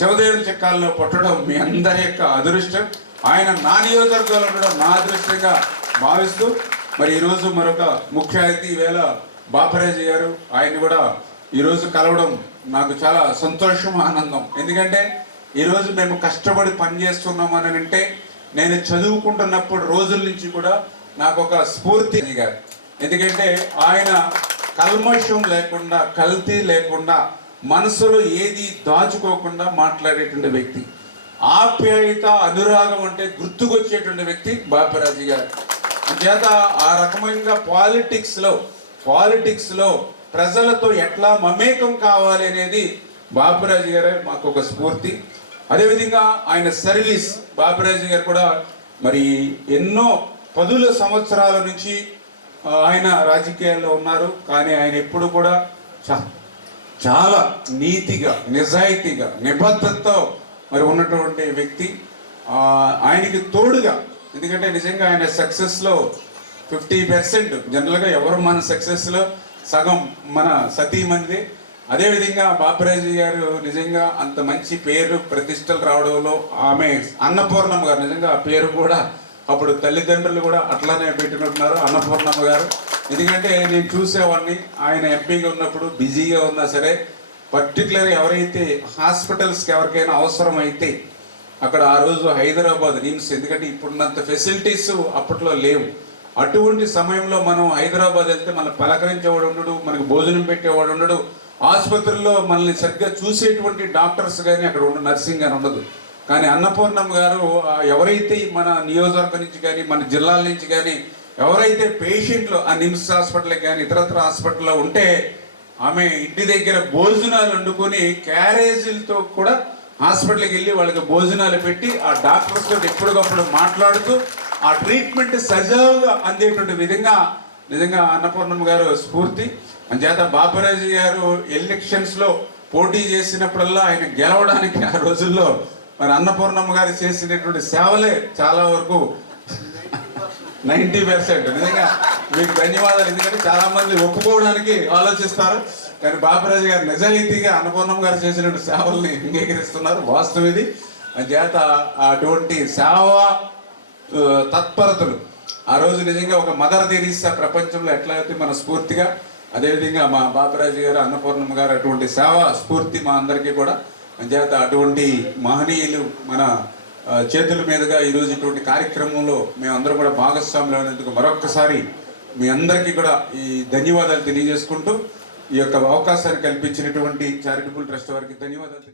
శివదేవుని చెక్కాల్లో పుట్టడం మీ అందరి యొక్క అదృష్టం. ఆయన నా నియోజకవర్గంలో ఉండడం నా అదృష్టంగా భావిస్తూ మరి ఈరోజు మరొక ముఖ్య అతిథి వేళ బాపరాజు గారు, ఆయన కూడా ఈరోజు కలవడం నాకు చాలా సంతోషం, ఆనందం. ఎందుకంటే ఈరోజు మేము కష్టపడి పనిచేస్తున్నాం అని అంటే నేను చదువుకుంటున్నప్పుడు రోజుల నుంచి కూడా నాకు ఒక స్ఫూర్తి గారు. ఎందుకంటే ఆయన కల్మషం లేకుండా, కల్తీ లేకుండా, మనసులో ఏది దాచుకోకుండా మాట్లాడేటువంటి వ్యక్తి. ఆప్యాయత, అనురాగం అంటే గుర్తుకొచ్చేటువంటి వ్యక్తి బాపరాజు గారు. చేత ఆ రకమైన పాలిటిక్స్లో ప్రజలతో ఎట్లా మమేకం కావాలి అనేది బాపరాజు గారే మాకు ఒక స్ఫూర్తి. అదేవిధంగా ఆయన సర్వీస్, బాపరాజు గారు కూడా మరి ఎన్నో 10 సంవత్సరాల నుంచి ఆయన రాజకీయాల్లో ఉన్నారు. కానీ ఆయన ఎప్పుడు కూడా చాలా నీతిగా, నిజాయితీగా, నిబద్ధతతో మరి ఉన్నటువంటి వ్యక్తి. ఆయనకి తోడుగా, ఎందుకంటే నిజంగా ఆయన సక్సెస్లో 50% జనరల్గా ఎవరు మన సక్సెస్లో సగం మన సతీమణిది. అదేవిధంగా బాపరాజు గారు నిజంగా అంత మంచి పేరు ప్రతిష్టలు రావడంలో ఆమె అన్నపూర్ణమ్మ గారు, నిజంగా ఆ పేరు కూడా అప్పుడు తల్లిదండ్రులు కూడా అట్లానే పెట్టినట్టున్నారు అన్నపూర్ణమ్మ గారు. ఎందుకంటే నేను చూసేవాడిని ఆయన ఎంపీగా ఉన్నప్పుడు బిజీగా ఉన్నా సరే, పర్టికులర్ ఎవరైతే హాస్పిటల్స్కి ఎవరికైనా అవసరం అయితే అక్కడ ఆ రోజు హైదరాబాద్ నిమ్స్, ఎందుకంటే ఇప్పుడున్నంత ఫెసిలిటీస్ అప్పట్లో లేవు. అటువంటి సమయంలో మనం హైదరాబాద్ వెళ్తే మన పలకరించేవాడు ఉండడు, మనకు భోజనం పెట్టేవాడు ఉండడు, ఆసుపత్రుల్లో మనల్ని సరిగ్గా చూసేటువంటి డాక్టర్స్ కానీ అక్కడ ఉండ, నర్సింగ్ కానీ ఉండదు. కానీ అన్నపూర్ణమ్మ గారు ఎవరైతే మన నియోజకవర్గం నుంచి కానీ మన జిల్లాల నుంచి కానీ ఎవరైతే పేషెంట్లు ఆ నిమ్స్ హాస్పిటల్కి కానీ ఇతరత్ర హాస్పిటల్లో ఉంటే ఆమె ఇంటి దగ్గర భోజనాలు వండుకొని క్యారేజీలతో కూడా హాస్పిటల్కి వెళ్ళి వాళ్ళకి భోజనాలు పెట్టి ఆ డాక్టర్స్ తోటి ఎప్పటికప్పుడు మాట్లాడుతూ ఆ ట్రీట్మెంట్ సజావుగా అందేటువంటి విధంగా నిజంగా అన్నపూర్ణమ్మ గారు స్ఫూర్తి. అంచేత బాపరాజు గారు ఎలక్షన్స్లో పోటీ చేసినప్పుడల్లా ఆయన గెలవడానికి ఆ రోజుల్లో మరి అన్నపూర్ణమ్మ గారు చేసినటువంటి సేవలే చాలా వరకు 90%. నిజంగా మీకు ధన్యవాదాలు. ఎందుకంటే చాలా మంది ఒప్పుకోవడానికి ఆలోచిస్తారు, కానీ బాపరాజు గారు నిజాయితీగా అన్నపూర్ణమ్మ గారు చేసినటువంటి సేవల్ని అంగీకరిస్తున్నారు. వాస్తవం ఇది. చేత అటువంటి సేవ తత్పరతలు ఆ రోజు నిజంగా ఒక మదర్ తెరీసా ప్రపంచంలో ఎట్లా అయితే మన స్ఫూర్తిగా, అదేవిధంగా మా బాపరాజు గారు, అన్నపూర్ణమ్మ గారు అటువంటి సేవ స్ఫూర్తి మా అందరికీ కూడా. చేత అటువంటి మహనీయులు మన చేతుల మీదుగా ఈరోజు ఇటువంటి కార్యక్రమంలో మేమందరం కూడా భాగస్వాములు అయినందుకు మరొక్కసారి మీ అందరికీ కూడా ఈ ధన్యవాదాలు తెలియజేసుకుంటూ ఈ యొక్క అవకాశాన్ని కల్పించినటువంటి చారిటబుల్ ట్రస్ట్ వారికి ధన్యవాదాలు.